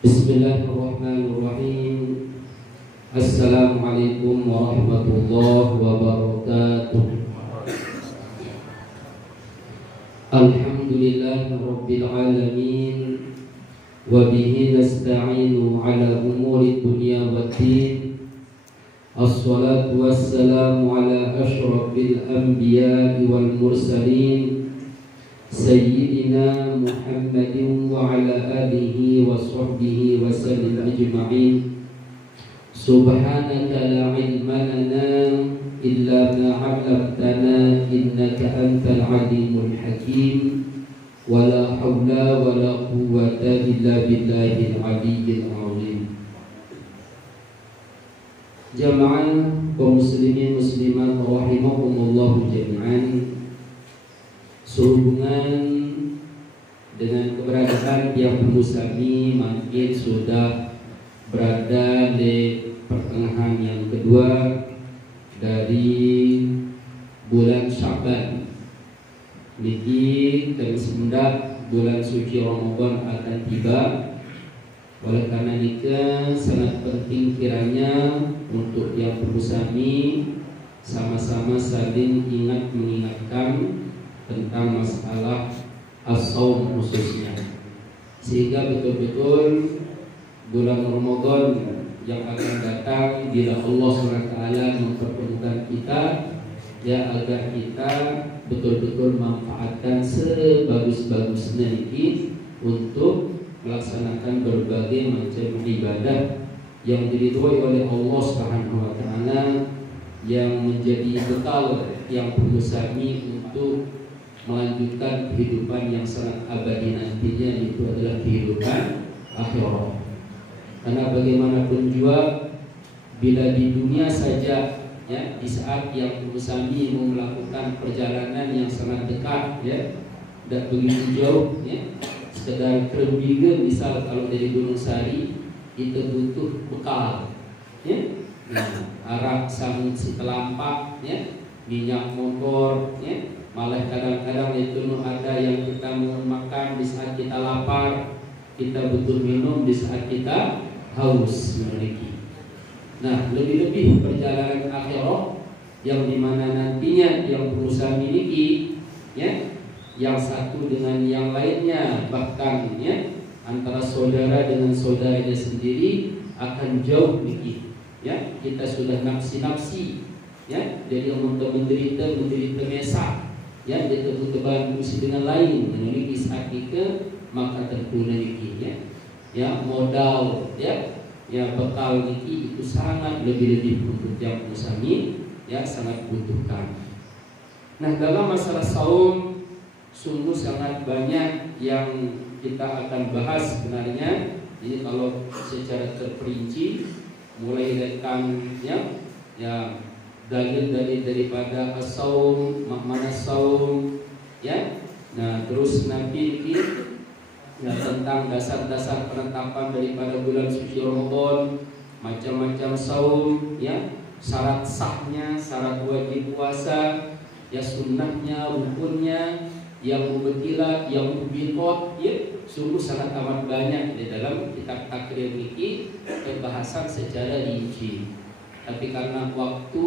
Bismillahirrahmanirrahim. Assalamualaikum warahmatullahi wabarakatuh. Alhamdulillahi rabbil alamin. Wa bihi nasta'inu ala umuri dunya waddin. Assalatu wassalamu ala asyrafil anbiya'i wal mursalin, Sayyidina Muhammadin wa ala alihi wa sahbihi wa sallim ajma'in. Subhanaka la ilma lana illa ma 'allamtana innaka antal alimul hakim. Wa la hawla wa la quwwata illa billahil aliyyil azim. Jamaah kaum muslimin muslimat rahimakumullah jami'an. Sehubungan dengan keberadaan yang Musami makin sudah berada di pertengahan yang kedua dari bulan Syaban. Niki dan semendak bulan suci Ramadan akan tiba. Oleh karena itu sangat penting kiranya untuk yang Musami sama-sama saling ingat mengingatkan tentang masalah as-shaum khususnya, sehingga betul-betul bulan Ramadan yang akan datang bila Allah SWT mempertemukan kita, ya, agar kita betul-betul manfaatkan sebagus-bagusnya ini untuk melaksanakan berbagai macam ibadah yang diridhoi oleh Allah SWT, yang menjadi bekal yang Musami untuk melanjutkan kehidupan yang sangat abadi nantinya, itu adalah kehidupan akhirat. Karena bagaimanapun juga bila di dunia saja, ya, di saat yang Musami mau melakukan perjalanan yang sangat dekat, ya, tidak begitu jauh, ya, sekedar kerembigan misal kalau dari Gunung Sari itu butuh bekal, ya, nah, arak sambung si telampak, ya, minyak motor, ya. Malah kadang-kadang itu ada yang kita mau makan di saat kita lapar, kita butuh minum di saat kita haus memiliki. Nah, lebih-lebih perjalanan akhirat yang dimana nantinya yang berusaha miliki, ya, yang satu dengan yang lainnya, bahkan, ya, antara saudara dengan saudaranya sendiri akan jauh miliki. Ya, kita sudah nafsi-nafsi, ya, jadi yang menderita mesak. Ya, dia tebar fungsi dengan lain memiliki saat itu, maka terkuna niki, ya, modal, ya, bekal niki itu sangat lebih-lebih untuk yang Musami, ya, sangat butuhkan. Nah, dalam masalah saum sungguh sangat banyak yang kita akan bahas sebenarnya. Jadi kalau secara terperinci mulai dari ya dalil daripada as-saum, makna saum, ya. Nah, terus nanti ini, ya, tentang dasar-dasar penetapan daripada bulan suci Ramadan, macam-macam saum, ya, syarat sahnya, syarat wajib puasa, ya, sunnahnya, rukunnya, yang mubtilah, yang mubiqat, ya, sungguh sangat amat banyak di dalam kitab takrir ini pembahasan secara rinci. Tapi karena waktu,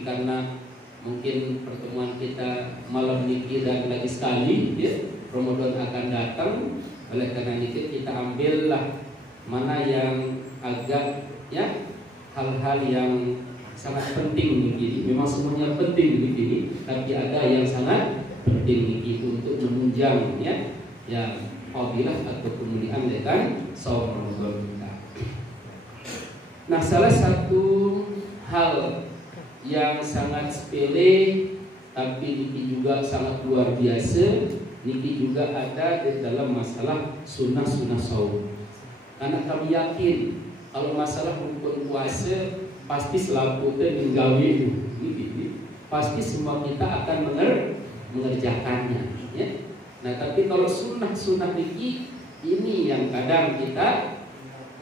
karena mungkin pertemuan kita malam ini dan lagi sekali, ya, Ramadan akan datang. Oleh karena itu kita ambillah mana yang agak, ya, hal-hal yang sangat penting ini. Memang semuanya penting ini, tapi ada yang sangat penting itu untuk menunjang, ya, fadilah atau kemuliaan dengan saum Ramadan kita. Nah, salah satu hal yang sangat sepele tapi niki juga sangat luar biasa, niki juga ada di dalam masalah sunnah saum. Karena kami yakin kalau masalah rukun puasa pasti selalu menggawe ini, pasti semua kita akan mengerjakannya, ya. Nah, tapi kalau sunnah niki ini yang kadang kita,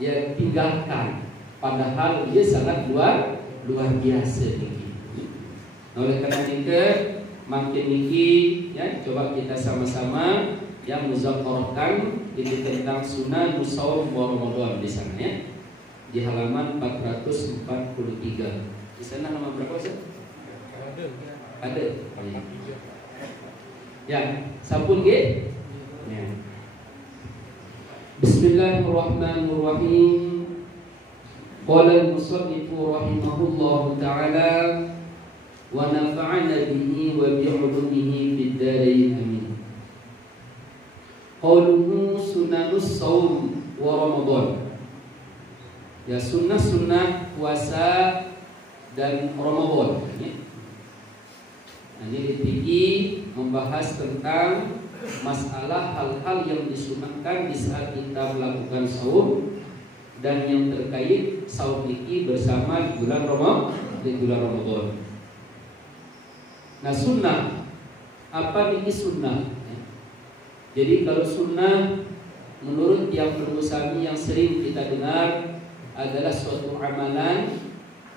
ya, tinggalkan, padahal dia sangat luar biasa niki. Oleh karena itu makin niki, ya, coba kita sama-sama yang muzakkarkan itu tentang sunnah shaum wa Ramadan di sana ya. Di halaman 443. Di sana halaman berapa Ustaz? Ada. Ya, sampun nggih? Ya. Bismillahirrahmanirrahim. Qala al-musannif rahimahullahu ta'ala wa nafa'ana bihi wa bi'ulumihi fid dharain amin. Qauluhu sunanus shaum wa Ramadan. Ya, sunnah-sunnah puasa dan Ramadan ya. Nah, ini fikih membahas tentang masalah hal-hal yang disunahkan di saat kita melakukan saum dan yang terkait saum ini bersama di bulan Ramadan. Nah, sunnah apa ini sunnah? Jadi kalau sunnah menurut yang berbusami yang sering kita dengar adalah suatu amalan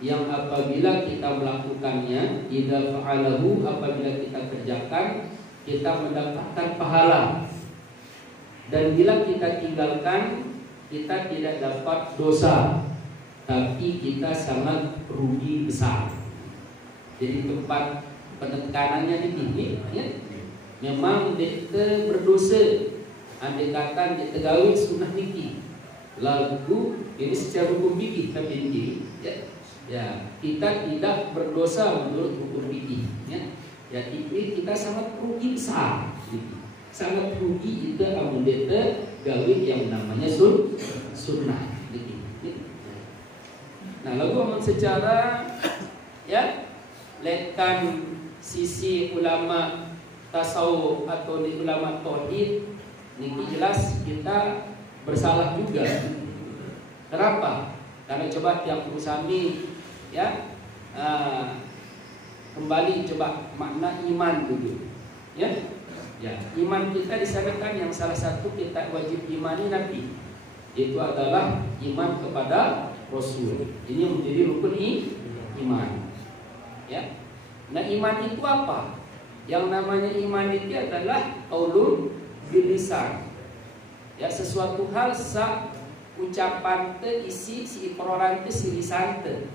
yang apabila kita melakukannya, idza fa'alahu, apabila kita kerjakan, kita mendapatkan pahala. Dan bila kita tinggalkan, kita tidak dapat dosa, tapi kita sangat rugi besar. Jadi tempat penekanannya di sini ya. Memang kita berdosa andai kata kita gawe sunnah niki. Lalu ini secara hukum fikih tapi ini ya. Ya, kita tidak berdosa menurut hukum fikih ya. Ya, ini kita sangat rugi besar. Sangat rugi itu amun kita gawe yang namanya sunnah. Nah, lalu amun secara ya lekan sisi ulama tasawuf atau di ulama tauhid ini jelas kita bersalah juga. Kenapa? Karena coba tiap bersami ya kembali coba makna iman dulu ya. Ya, iman kita disebutkan yang salah satu kita wajib imani Nabi, itu adalah iman kepada Rasul. Ini menjadi rukun iman ya. Nah, iman itu apa? Yang namanya iman itu adalah qaulun bil lisan ya, sesuatu hal sa ucapan te isi si iqraran te si lisan te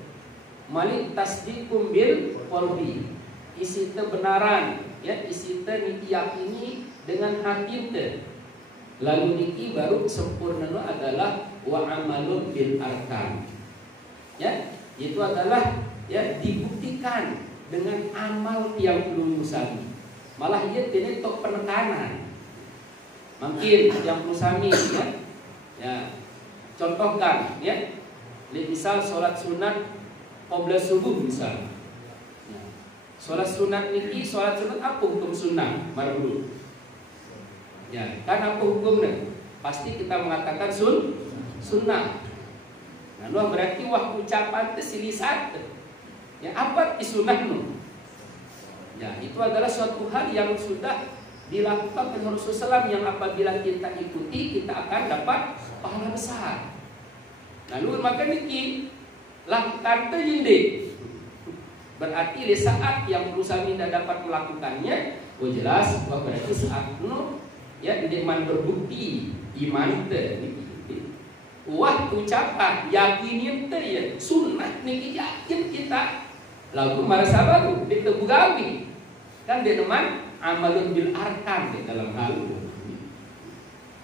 malik tasdiqum bil qalbi, isi te benaran ya, isi te niki yakini dengan hati te. Lalu niki baru sempurna adalah wa amalun bil arkan ya, itu adalah ya dibuktikan dengan amal yang lulusan. Malah ia ini tok penekanan. Mungkin yang musami ya, ya contohkan ya, misal sholat sunat qabla subuh misal. Ya. Sholat sunat ini, sholat sunat apa hukum sunnah? Marfu. Ya, kan apa hukumnya? Pasti kita mengatakan sunnah. Nah, lu berarti wah ucapan tersilisat. Ya, apa sunnah nu? Ya, itu adalah suatu hal yang sudah dilakukan oleh Rasulullah SAW, yang apabila kita ikuti kita akan dapat pahala besar. Lalu maka niki lakukan terjadi. Berarti di saat yang berusaha tidak dapat melakukannya, oh jelas bahwa berarti saat nu ya iman berbukti iman te. Wah ucapan yakinin te ya sunnah niki yakin kita. Lalu merasa baru kita bugawi kan dia teman amalun bil arkan di dalam hal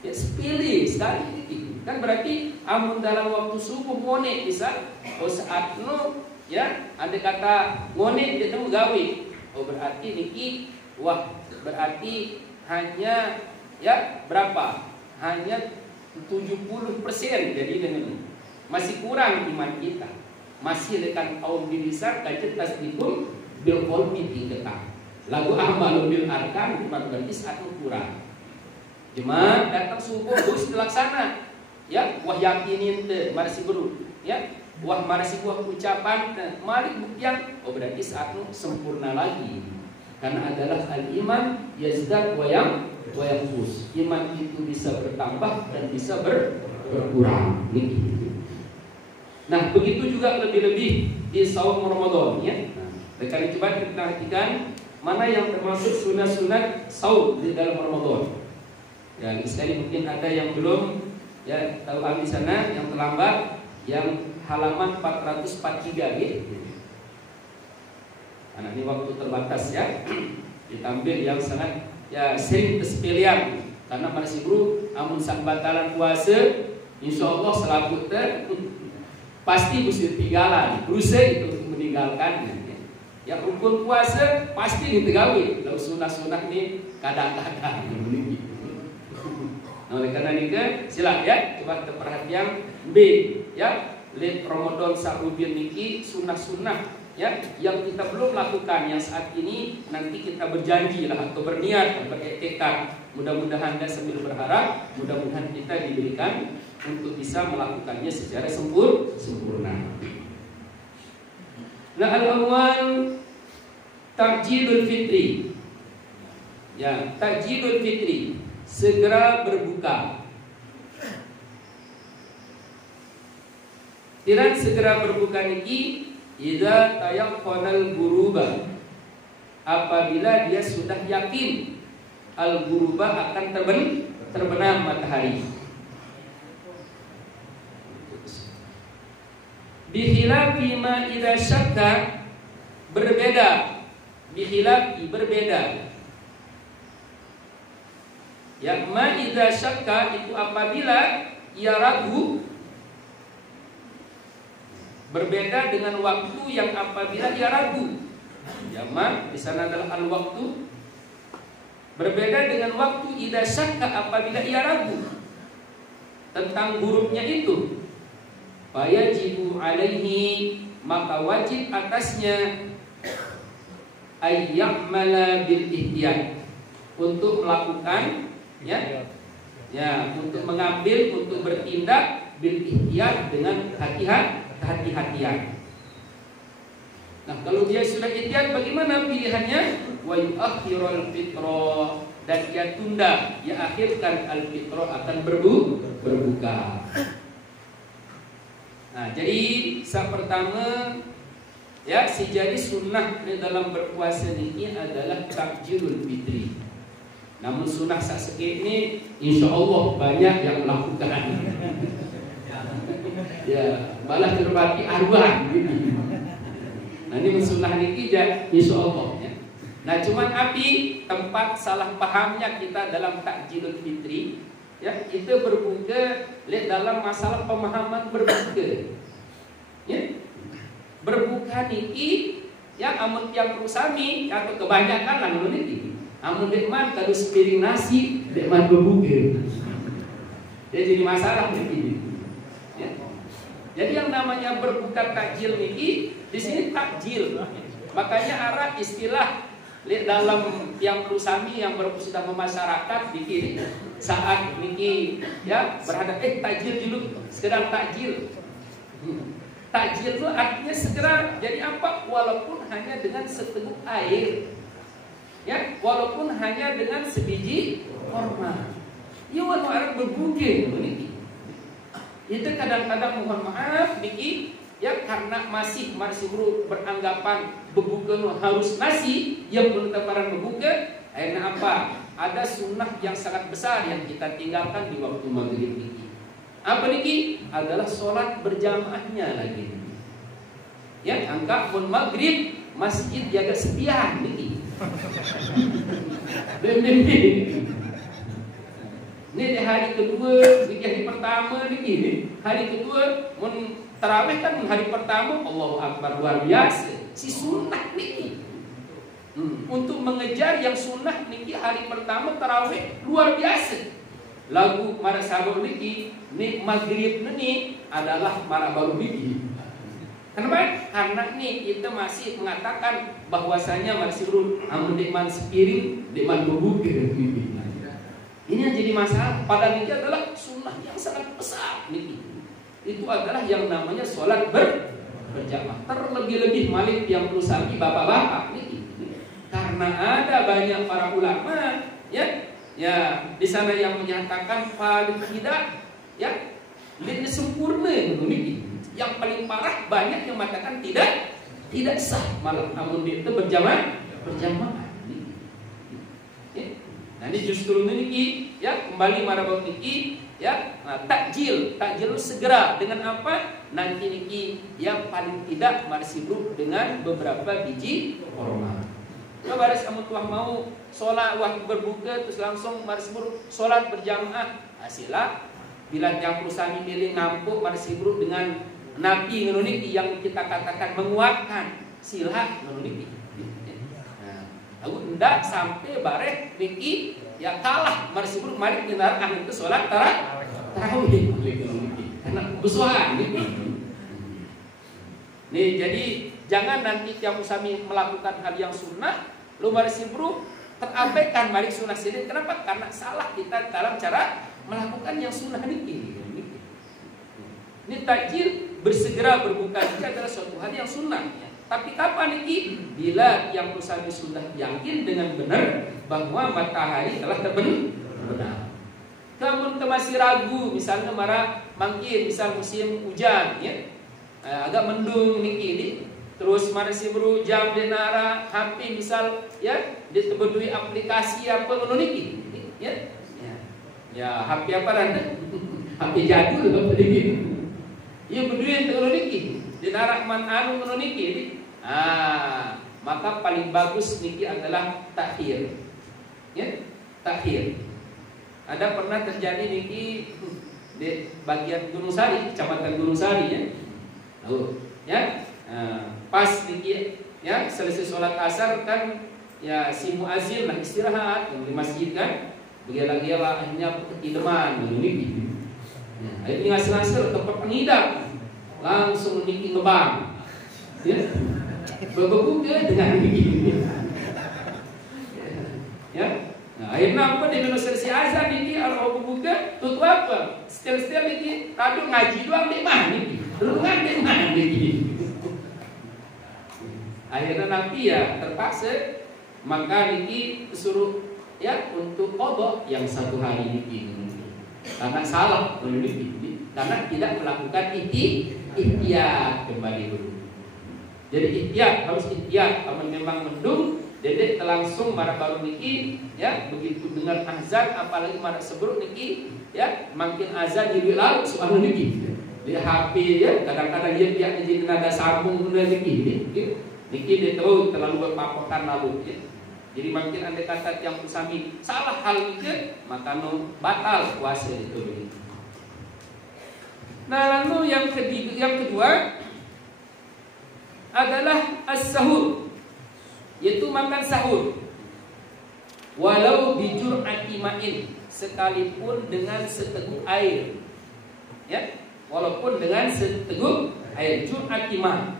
ya sepilih sekali kan, berarti amun dalam waktu subuh ngone bisa oh saat nu ya ada kata ngone dia temu gawe, oh berarti niki wah berarti hanya ya berapa, hanya 70% jadi dengan masih kurang iman kita, masih lekan kaum bilisan kajet tasdiqum bil qalbi tingkatan. Lagu amal bil arkan berarti satu kurang. Jemaah datang subuh harus dilaksana. Ya, wah yakinin teh marasi guru. Ya, wah marasi buah ucapan mari buktian. Oh berarti satu sempurna lagi. Karena adalah al iman yazdad wa yanqus. Iman itu bisa bertambah dan bisa berkurang. Nah, begitu juga lebih-lebih di saum Ramadan ya. Rekan coba kita perhatikan mana yang termasuk sunat-sunat saum di dalam Ramadan. Ya, sekali mungkin ada yang belum ya tahu di sana, yang terlambat, yang halaman 443 gitu. Karena ini waktu terbatas ya. Ditampil yang sangat ya sering kesepelian. Karena masih bro, amun sak batalan puasa, insya Allah selaputnya pasti mesti tinggalan. Berusaha itu untuk meninggalkannya. Ya rukun puasa pasti ditegawi. Lalu sunah-sunah ini kadang-kadang. Nah, oleh karena itu silakan ya coba kita perhatian B ya lihat Ramadan Sa'udin niki sunah-sunah ya yang kita belum lakukan yang saat ini nanti kita berjanji lah atau berniat beriktikad mudah-mudahan dan sambil berharap mudah-mudahan kita diberikan untuk bisa melakukannya secara sempurna. Nah, al-awwal takjilul fitri. Ya, takjilul fitri, segera berbuka. Tiran segera berbuka niki idza tayaqqanal ghuruba. Apabila dia sudah yakin al-ghuruba akan terbenam matahari. Bikhilafi ma idza syakka, berbeda. Bikhilafi, berbeda. Ya, ma idza syakka itu apabila ia ragu. Berbeda dengan waktu yang apabila ia ragu. Ya, ma di sana adalah al-waktu. Berbeda dengan waktu idza syakka apabila ia ragu tentang ghurubnya itu. Fayajibu alaihi, maka wajib atasnya ayya'mala bil ihtiyat, untuk melakukan ya untuk mengambil, untuk bertindak bil ihtiyat dengan hati-hatian. Nah, kalau dia sudah ihtiyat bagaimana pilihannya? Wa yu'akhirul fitrah, dan dia tunda, dia akhirkan al-fitrah, akan berbuka. Nah, jadi saat pertama ya jadi sunnah dalam berpuasa ini adalah takjilul fitri. Namun sunnah saat ini insya Allah banyak yang melakukan. Ya, balas terbagi arwah gitu. Nah, ini sunnah ini insya Allah ya. Nah, cuman api tempat salah pahamnya kita dalam takjilul fitri. Ya, itu berbuka lihat dalam masalah pemahaman berbuka. Ya. Berbuka niki ya amun yang rusami atau kebanyakan lah niki. Amun dekman kalau sepiring nasi, dekman berbuka. Jadi masalah niki. Ya. Jadi yang namanya berbuka takjil niki di sini takjil. Makanya arah istilah lihat dalam yang rusami yang sudah memasyarakat dikini saat niki ya berhadap takjil dulu, sekedar takjil. Takjil itu artinya segera. Jadi apa? Walaupun hanya dengan seteguk air, ya, walaupun hanya dengan sebiji korma. Ya, walau orang berbuka niki. Itu kadang-kadang mohon maaf niki. Ya, karena masih beranggapan berbuka harus nasi, yang belum teparan berbuka, akhirnya apa? Ada sunnah yang sangat besar yang kita tinggalkan di waktu maghrib ini. Apa niki? Adalah sholat berjamaahnya lagi. Ya, angka pun maghrib masjid jaga sepian niki. Ini di hari kedua, di hari pertama niki. Hari kedua tarawih kan hari pertama Allahu Akbar luar biasa. Si sunnah niki. Untuk mengejar yang sunnah niki hari pertama tarawih luar biasa. Lagu mara sahabat niki nik maghrib niki adalah mara baru niki. Kenapa? Karena nih kita masih mengatakan bahwasanya masih amun dekman sepiring, dekman berbuka. Ini yang jadi masalah. Padahal ini adalah sunnah yang sangat besar niki. Itu adalah yang namanya sholat berjamaah. Terlebih-lebih malik yang perlu sapi bapak-bapak niki. Karena ada banyak para ulama ya di sana yang menyatakan paling tidak ya lebih sempurna niki. Yang paling parah banyak yang mengatakan tidak sah malah namun itu berjamaah. Ya. Nah, Ini justru niki ya kembali marabau niki ya. Nah, takjil segera dengan apa? Nanti niki yang paling tidak marsibruk dengan beberapa biji korma. Coba kamu tuah mau sholat waktu berbuka terus langsung marsibruk sholat berjamaah. Hasilnya bila yang perusahaan milih ngampuk marsibruk dengan nabi nguniki yang kita katakan menguatkan sila nguniki. Nah, aku hendak sampai bareh niki ya kalah marsibruk mari kita itu sholat tarawih karena besuhan niki. Nih jadi jangan nanti tiap usami melakukan hal yang sunnah, lu marsibruk terabaikan mari sunnah sini. Kenapa? Karena salah kita dalam cara melakukan yang sunnah niki. Ini takjil bersegera berbuka ini adalah suatu hal yang sunnah. Tapi kapan niki? Bila yang usami sudah yakin dengan benar bahwa matahari telah terbenam. Kamu masih ragu, misalnya marah mungkin misal musim hujan, ya. Agak mendung niki ini. Terus marsibruk jam denara HP misal ya ditebedui aplikasi apa ngono niki ya. Ya HP apa anda? HP jadul apa niki? Ya bedui ngono niki. Denara man anu ngono niki. Maka paling bagus niki adalah takhir. Ya, takhir. Ada pernah terjadi niki di bagian Gunung Sari, Kecamatan Gunung Sari ya. Tahu ya? Pas niki ya selesai sholat asar kan ya si muazin lah istirahat di masjid kan begitu lah akhirnya ketiduran niki akhirnya ngasih tempat pengidap langsung niki ngebang ya berbegu dengan niki ya akhirnya apa di selesai azan niki kalau buka tutup apa setel niki tadi ngaji doang di mana niki renungan di mana niki. Akhirnya nanti ya terpaksa maka niki suruh ya untuk qadha yang satu hari niki karena salah niki karena tidak melakukan ihtiyat kembali dulu. Jadi ihtiyat harus ihtiyat kalau memang mendung dedek langsung marah baru niki ya begitu dengar azan apalagi marah sebruk niki ya makin azan jadi lalu soal niki di HP ya kadang-kadang dia jadi nada sambung niki niki dia terlalu berpapakan lalu ya. Jadi makin anda kata yang usami salah hal itu maka batal puasa itu. Nah lalu yang kedua adalah as-sahur, yaitu makan sahur. Walau bijur'ati ma'in, sekalipun dengan seteguk air. Ya, walaupun dengan seteguk air, jur'ati ma'.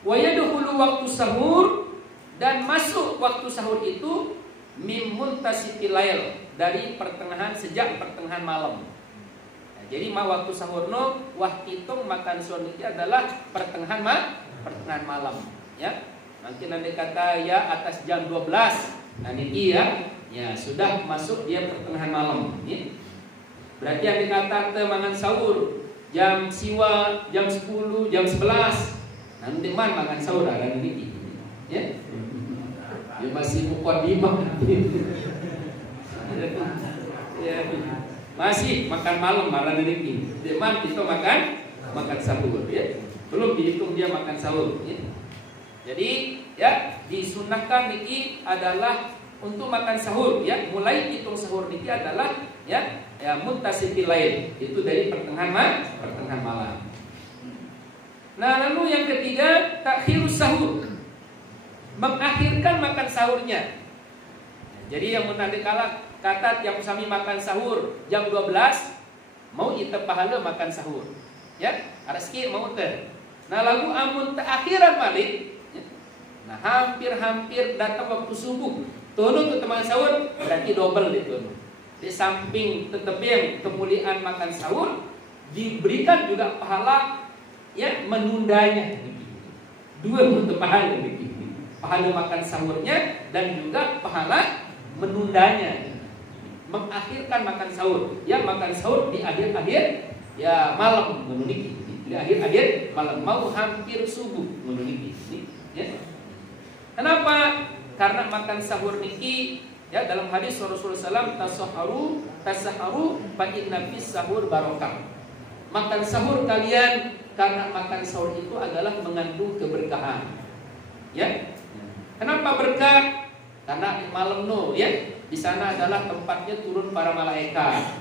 Wa yadkhulu waktu sahur, dan masuk waktu sahur itu mim muntasifil lail, dari sejak pertengahan malam. Nah, jadi waktu sahurno wah hitung makan sahur itu adalah pertengahan malam, ya. Mungkin nanti kata ya atas jam 12. Nah ini ya sudah masuk dia pertengahan malam, ya. Berarti yang dikata mangan sahur jam siwa, jam 10, jam 11. Nanti makan sahur ada ini, ya. Dia masih mukadimah. Ya, masih makan malam malam ini. Dia kita makan sahur, ya. Belum dihitung dia makan sahur, ya. Jadi ya disunnahkan niki adalah untuk makan sahur, ya. Mulai hitung sahur niki adalah ya muntasifil lail, itu dari pertengahan malam. Nah lalu yang ketiga takhirus sahur, mengakhirkan makan sahurnya. Jadi yang menandakan kata yang usami makan sahur jam 12 mau kita pahala makan sahur, ya rezeki mau ter. Nah lalu amun terakhiran balik, ya? Nah hampir datang waktu subuh turun ke teman sahur berarti double itu. Di samping tetap yang kemuliaan makan sahur diberikan juga pahala ya menundanya, dua untuk pahala makan sahurnya dan juga pahala menundanya, mengakhirkan makan sahur. Ya makan sahur di akhir ya malam menuniki, di akhir malam mau hampir subuh menuniki, ya. Kenapa? Karena makan sahur niki Ya, dalam hadis Rasulullah SAW, tasaharu fa inna fis sahur barokah. Makan sahur kalian, karena makan sahur itu adalah mengandung keberkahan. Ya. Kenapa berkah? Karena malam ya. Di sana adalah tempatnya turun para malaikat.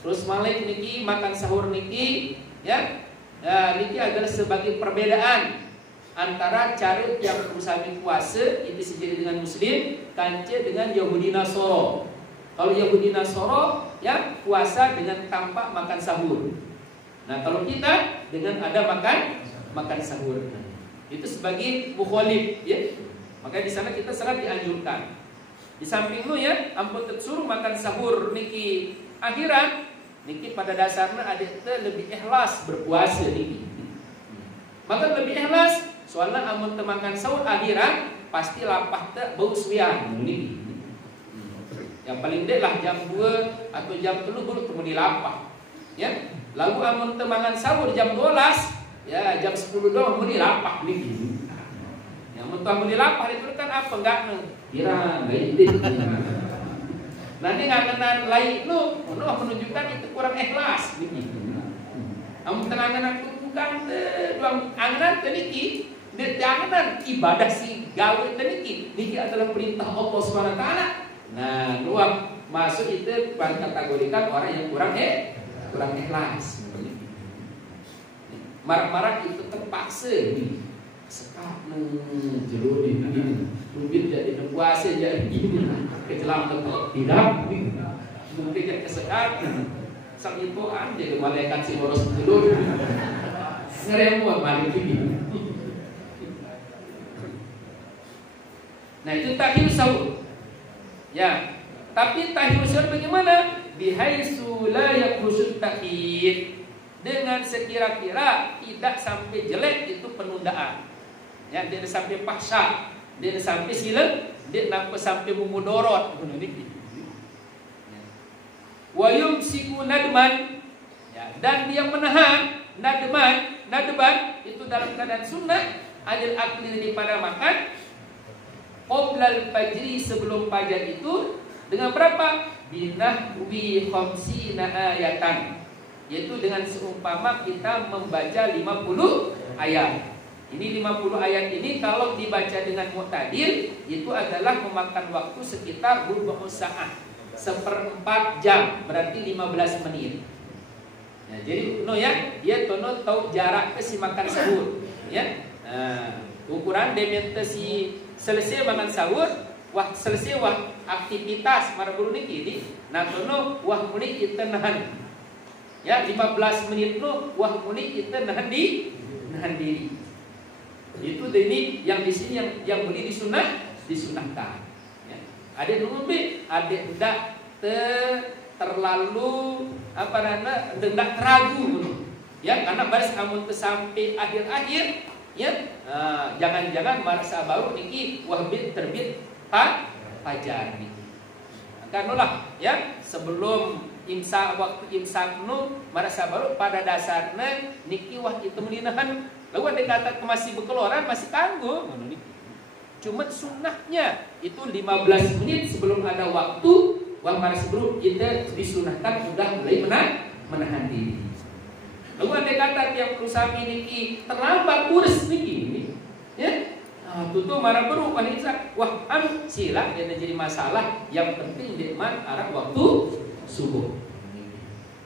Terus malaikat niki makan sahur niki, ya. Niki adalah sebagai perbedaan antara cara yang bersami puasa itu sejadi dengan Muslim, kance dengan Yahudi Nasoro. Kalau Yahudi Nasoro, ya puasa dengan tanpa makan sahur. Nah kalau kita dengan ada makan sahur. Itu sebagai mukhalif, ya. Makanya di sana kita sangat dianjurkan. Di samping lu ya, ampun tersuruh makan sahur niki akhirat, niki pada dasarnya ada lebih ikhlas berpuasa niki. Maka lebih ikhlas. Soalnya amun makan sahur akhirat pasti lapah teh bau suyan ini. Yang paling dek lah jam 2 atau jam 3 baru temu di lapah. Ya. Lalu amun makan sahur jam 12, ya jam 10 doang mau di lapah nih. Yang mau di lapah itu kan apa enggak kira lain deh. Nanti enggak kenal lain lu menunjukkan itu kurang ikhlas nih. Amun tenangan bukan doang angan teh niki. Jangan ibadah si gawe niki adalah perintah Allah SWT. Nah, luang masuk itu kategorikan orang yang kurang ikhlas. Marah-marah itu terpaksa sekap jeruk ini mungkin jadi puasa jadi kecelam tidak mungkin jadi kesekap sang ibuan jadi malaikat si boros dulu ngeremu balik ini. Nah itu takhir sahur. Ya, tapi takhir sahur bagaimana? Bihaitsu la yakhrusu takhir. Dengan sekira-kira tidak sampai jelek itu penundaan. Ya, tidak sampai paksa, tidak sampai silap, tidak sampai mumudorot. Wa yumsiku nadman. Ya, dan dia menahan nadban itu dalam keadaan sunnah adil akli daripada makan. Qoblal fajri sebelum fajar itu dengan berapa? Binahwi khamsina ayatan. Yaitu dengan seumpama kita membaca 50 ayat. Ini 50 ayat ini kalau dibaca dengan mu'tadil itu adalah memakan waktu sekitar rubu'us sa'ah, 1/4 jam, berarti 15 menit. Ya, jadi dia tahu jarak ke si makan sahur, ya. Nah, ukuran demente si selesai makan sahur, selesai aktivitas maraburu niki nah tono muni kita nahan. Ya 15 menit wah muni kita nahan diri. Itu ini yang di sini yang boleh disunahkan. Ya. Ada dulu ada tidak terlalu tidak ragu. Ya karena baris amun sampai akhir-akhir. Ya, jangan-jangan merasa baru niki wahbit terbit fajar niki. Kanulah ya sebelum waktu imsak merasa baru pada dasarnya niki wah itu meninahan. Lalu ada kata masih berkeluaran masih tangguh. Cuma sunnahnya itu 15 menit sebelum ada waktu wah merasa baru kita disunahkan sudah mulai menahan diri. Lalu ada kata yang berusaha niki terlambat urus niki, ya, tutup marah beru panisa, wah sila dia jadi masalah. Yang penting dekman arah waktu subuh.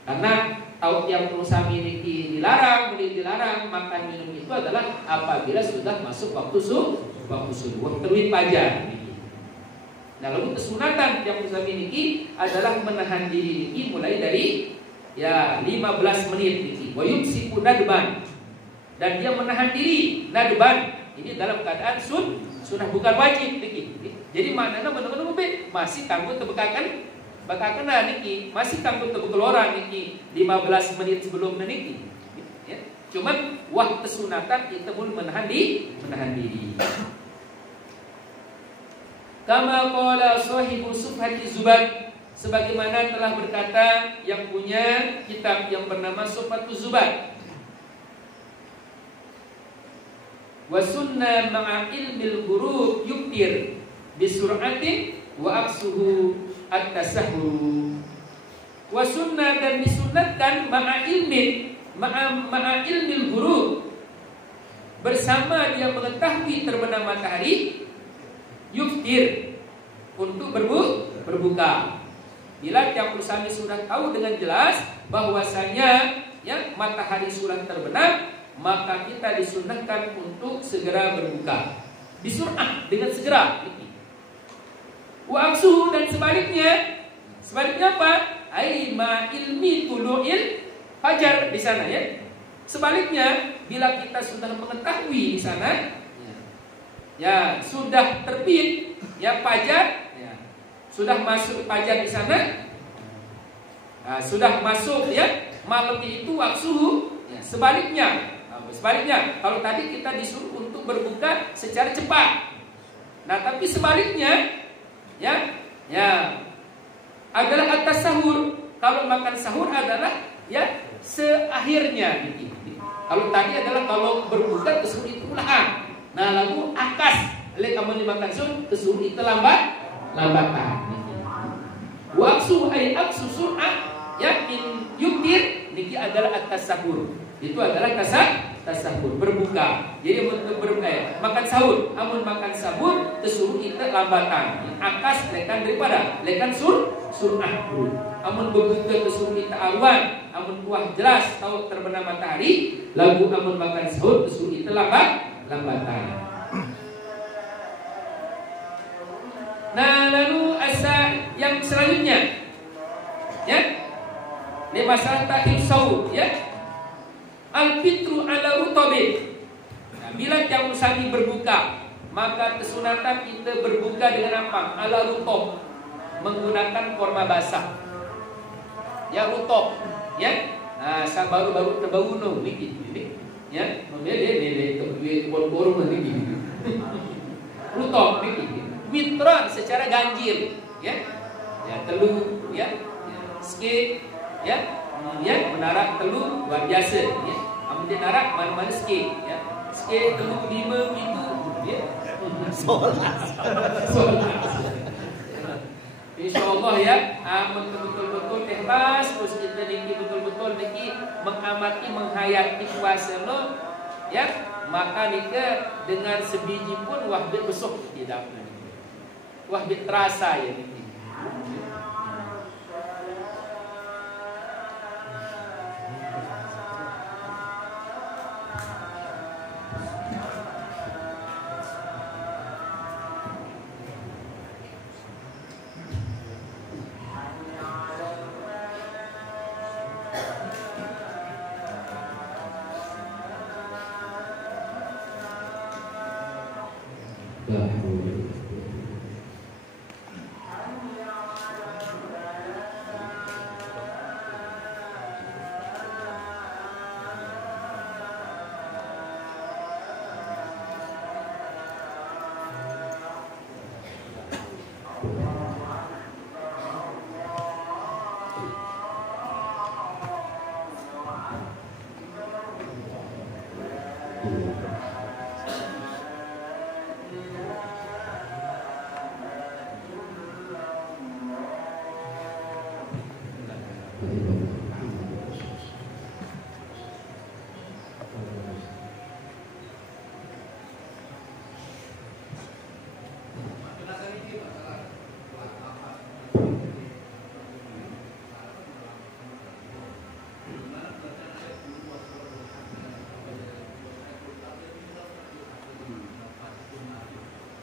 Karena tahu yang berusaha niki dilarang makan minum itu adalah apabila sudah masuk waktu subuh, terbit fajar. Nah lalu kesunatan yang berusaha niki adalah menahan diri niki mulai dari ya 15 menit niki. Wa yumsiku nadban. Dan dia menahan diri nadban. Ini dalam keadaan sunnah bukan wajib niki. Jadi maknanya benar-benar masih kanggo tebekakan niki, masih kanggo tebekeluaran niki 15 menit sebelum niki. Ya. Cuman waktu sunatan kita pun menahan diri. Kama qala sahibu Sufhati Zubad, sebagaimana telah berkata yang punya kitab yang bernama Sufhatus Zubad. Wa sunna ma'a ilmil ghurub yuktir bisur'atin wa aksuhu at-tasahhur. Wa sunnah, dan disunnatkan ma'a ilmil ghurub, bersama dia mengetahui terbenam matahari, yuftir, untuk berbuka. Bila tiap bersami sudah tahu dengan jelas bahwasanya ya matahari sudah terbenam, maka kita disunnahkan untuk segera berbuka. Disurah dengan segera. Wa aksuhu, dan sebaliknya apa? Ai ma ilmi tulu'il fajar di sana ya. Sebaliknya, bila kita sudah mengetahui di sana ya sudah terbit ya fajar, ya sudah masuk fajar di sana, nah, sudah masuk ya malamnya itu waksuhu ya. Sebaliknya, kalau tadi kita disuruh untuk berbuka secara cepat, nah tapi sebaliknya ya adalah atas sahur. Kalau makan sahur adalah ya seakhirnya. Kalau tadi adalah kalau berbuka kesur itu ulang. Nah lalu akas oleh kamu dimakan sahur kesur itu lambatan. Waksu ay aksu sur'ah ya min yuktir niki adalah atas sahur. Itu adalah tasahur berbuka. Jadi untuk makan sahur, amun makan sahur kesur itu lambatan. Akas lekan daripada lekan sur'ah. Amun berbuka kesur itu awan, amun kuah jelas tahu terbenam matahari, lalu amun makan sahur kesur itu lambatan. Nah lalu asa yang selanjutnya ya, ini masalah takhir sahur ya. Al-fitru ala rutobin. Nah, bila jamu sami berbuka, maka kesunatan kita berbuka dengan apa? Ala rutob, menggunakan korma basah. Ya rutob, ya. Nah, baru terbau no, ini, ya. Memilih kebun ini. Rutob, ini. Mitron secara ganjil, ya. Ya telur, ya. Skip, ya. Ya, menarak telur luar biasa ya. Amun dia narak mana-mana sikit ya. Sikit telur 5 itu ya. Solas. Insyaallah ya, amun betul-betul bebas terus kita niki betul-betul niki mengamati menghayati puasa lo ya, maka nika dengan sebiji pun wahbit besok tidak. Wahbit terasa ya niki.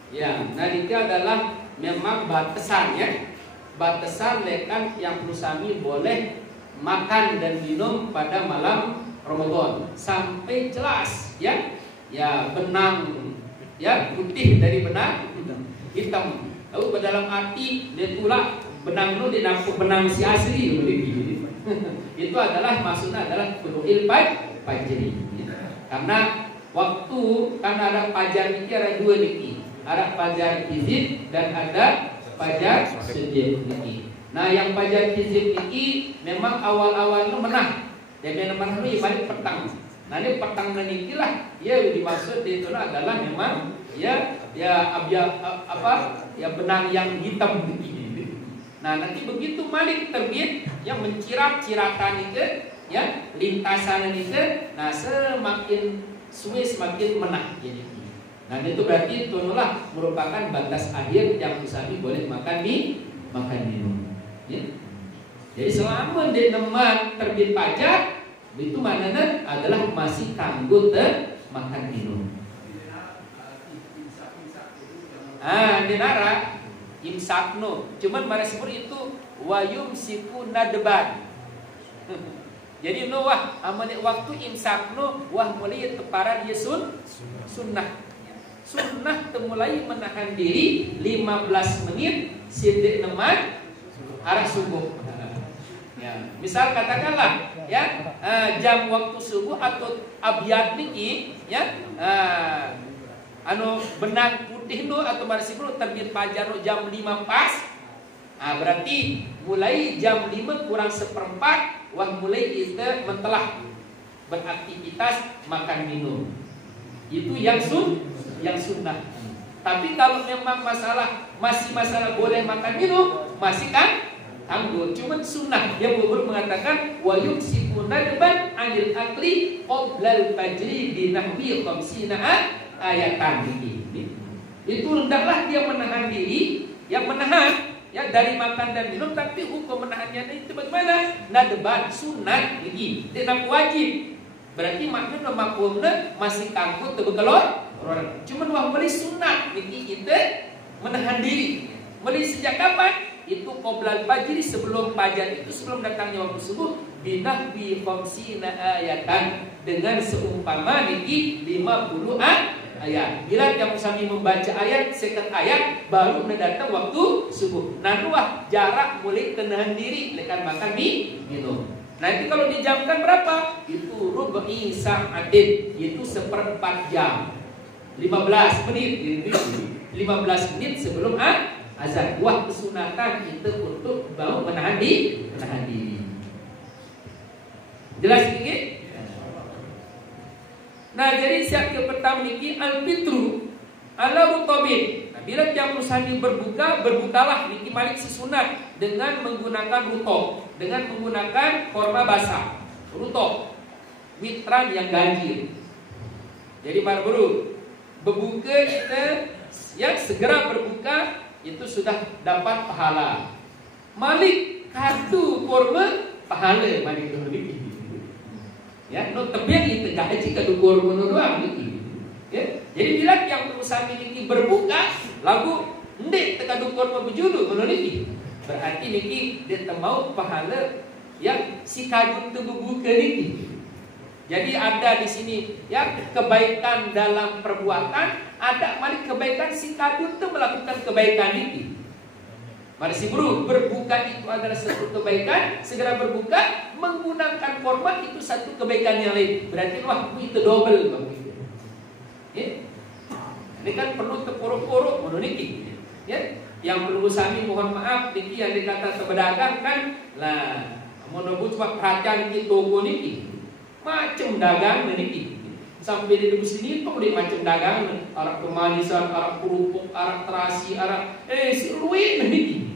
Ya, nah itu adalah memang batasan ya. Batasan lekan yang bersami boleh makan dan minum pada malam Ramadan sampai jelas ya. Ya benang ya putih dari benang hitam. Lalu dalam arti dia tulak benang itu dinampuk benang si asli itu adalah maksudnya adalah furu'il fajri. Karena waktu kan ada fajar ini ada dua niki. Ada fajar hizib dan ada fajar sejid niki. Nah yang fajar hizib niki memang awal-awalnya menang. Jadi menang itu balik petang. Nah ini petang nanikilah ya dimaksud itu adalah memang ya benang yang hitam begini. Nah nanti begitu malik terbit yang mencirat-ciratan itu ya lintasan itu, nah semakin suwe semakin menang jadi. Nah itu berarti tunulah merupakan batas akhir yang usami boleh makan minum. Ya. Jadi selama di nemat terbit pajak itu maknanya adalah masih kanggo makan minum. Dinara imsakno, cuman maresmur itu wayum siku nadeban. Jadi wah amane waktu imsakno wah mulai teparan yesun sunnah. Sunnah temulai menahan diri 15 menit sidik nemat arah subuh. Ya, misal katakanlah ya jam waktu subuh atau abiyat niki ya benang putih no atau marsipro terbit fajar jam 5 pas. Berarti mulai jam 5 kurang seperempat wah mulai kita mentelah beraktivitas makan minum. Itu yang sunnah. Tapi kalau memang masih masalah boleh makan minum, masih kan tangguh. Cuman sunnah yang Bubur mengatakan wa yumsiku nadban anil akli qoblal fajri binahwi khamsina ayatan ini. Itu hendaklah dia menahan diri, yang menahan ya dari makan dan minum, tapi hukum menahannya itu bagaimana? Nadban sunat ini, tidak wajib. Berarti maknanya makumna masih tangguh tebekelor. Cuman wah beli sunat niki kita menahan diri. Beli sejak kapan? Itu qoblal fajri sebelum fajar itu sebelum datangnya waktu subuh binahwi khamsina ayatan dengan seumpama niki 50 ayat. Bila kamu sambil membaca ayat sekat ayat baru datang waktu subuh. Nah wah jarak mulai menahan diri lekan makan minum. Nanti kalau dijamkan berapa? Itu rubu'i sa'atin, itu seperempat jam. 15 menit, 15 menit sebelum azan. Wah kesunatan itu untuk mau menahan diri. Jelas sedikit? Nah jadi siap ke pertama niki al-fitru ala rutobin. Nah, bila jam usani berbukalah niki malik sesunat dengan menggunakan rutob, dengan menggunakan korma basah, rutob, mitran yang ganjil. Jadi para guru, berbuka kita yang segera berbuka itu sudah dapat pahala. Malik kartu korma pahala malik dulu niki. Ya, no tebian itu gaji kadu korma doang niki. Ya, jadi bila yang berusaha niki berbuka, lagu ndek tekadu korma bujulu menurut niki. Berarti niki dia mau pahala yang si kajun tu berbuka niki. Jadi ada di sini ya kebaikan dalam perbuatan, ada mari kebaikan si kajun tu melakukan kebaikan niki. Mari si bro, berbuka itu adalah satu kebaikan, segera berbuka menggunakan korma itu satu kebaikan yang lain. Berarti wah itu double bang. Ya. Ini kan perlu terpuruk-puruk menurut niki. Ya. Yang perlu sami mohon maaf niki yang dikata pedagang kan lah mau nobut perhatian niki toko niki macam dagang niki sampai di sini tuh di macam dagang arak kemanisan, arak kerupuk, arak terasi, arak luwe niki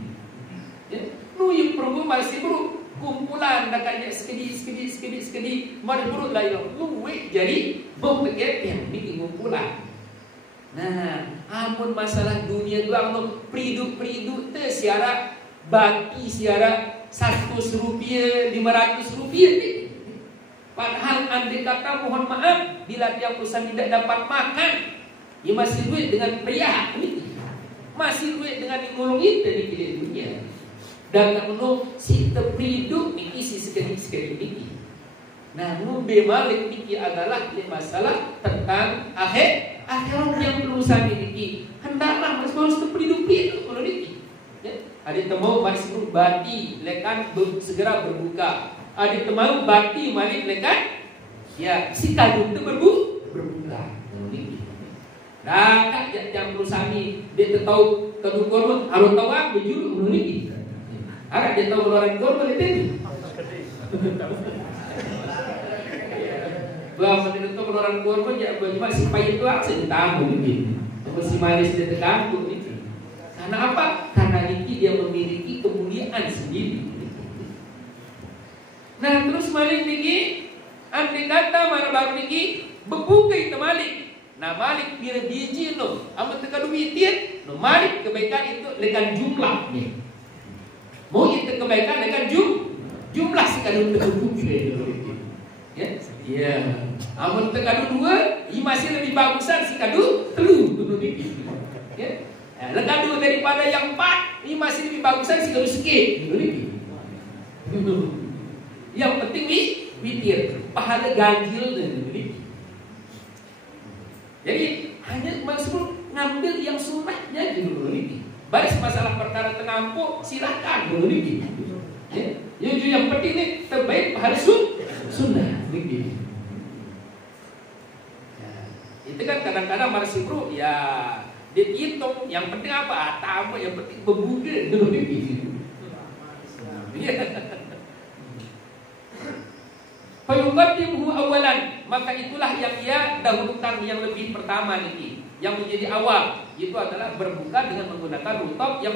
ya luwe perlu masih bro kumpulan dakanya sekedi mari bro lah yang luwe jadi bom beget yang niki kumpulan. Nah, amun masalah dunia doang lo pridu teh siara baki siara 100 rupiah 500 rupiah nih. Padahal andai kata mohon maaf bila tiap perusahaan tidak dapat makan, ya masih duit dengan pria nih. Masih duit dengan ngulung itu di dunia. Dan tak perlu si tepridu niki si sekali niki. Nah, ngube malik niki adalah masalah tentang akhirat yang berusaha niki. Hendaklah harus terpilih kalau niki. Ya, ada temu masih bati lekan segera berbuka. Ada temu bati malik lekan ya si kajun itu berbuka. Niki. Nah, kan yang berusaha ni dia tahu kedukor harus tahu apa juru niki. Ada dia tahu orang korban itu. Bahwa menurut orang kurma ya cuma si pahit itu aja ditanggung gitu. Si manis dia terganggu gitu. Karena apa? Karena niki dia memiliki kemuliaan sendiri. Nah terus malik niki, andai kata mana baru niki bebuka itu malik. Nah malik kira biji no, amat tekan duitin, no malik kebaikan itu dengan jumlah nih. Mau itu kebaikan dengan jumlah sekali bebuka itu. Ya, amun tekadu dua, ini masih lebih bagusan si kadu telu, ya. Lekadu daripada yang 4, ini masih lebih bagusan si kadu sikit, Yang penting witir, pahala ganjil dan jadi hanya maksud ngambil yang sunnahnya dulu Baris masalah perkara tengampu silakan dulu ya. Yang penting ini terbaik pahala sunnah. Itu kan kadang-kadang masih bro ya dihitung yang penting apa tamu yang penting bebuka dulu Fayuqaddimuhu awalan, maka itulah yang ia dahulukan yang lebih pertama niki, yang menjadi awal itu adalah berbuka dengan menggunakan rutab yang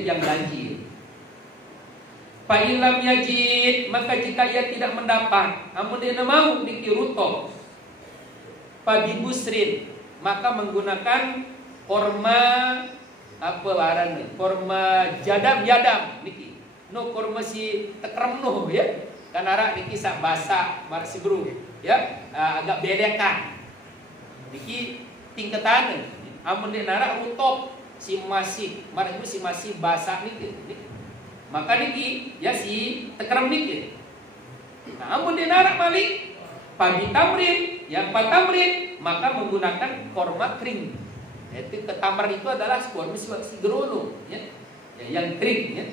ganjil. Fa'ilam yajid, maka jika ia tidak mendapat, namun dia mau dikiruto, padi busrin, maka menggunakan korma apa barang korma jadam niki, no korma si tekrem no ya, kan arak niki sak basah marsi bro ya, agak bedekan, niki tingkatan, namun dia narak rutop si masih basah niki. Maka niki ya si tekerem niki. Nah, amun dinarak balik pagi tamrin, yang tamrin maka menggunakan korma kering. Yaitu ketamar itu adalah korma si gerono, ya. Yang kering, ya.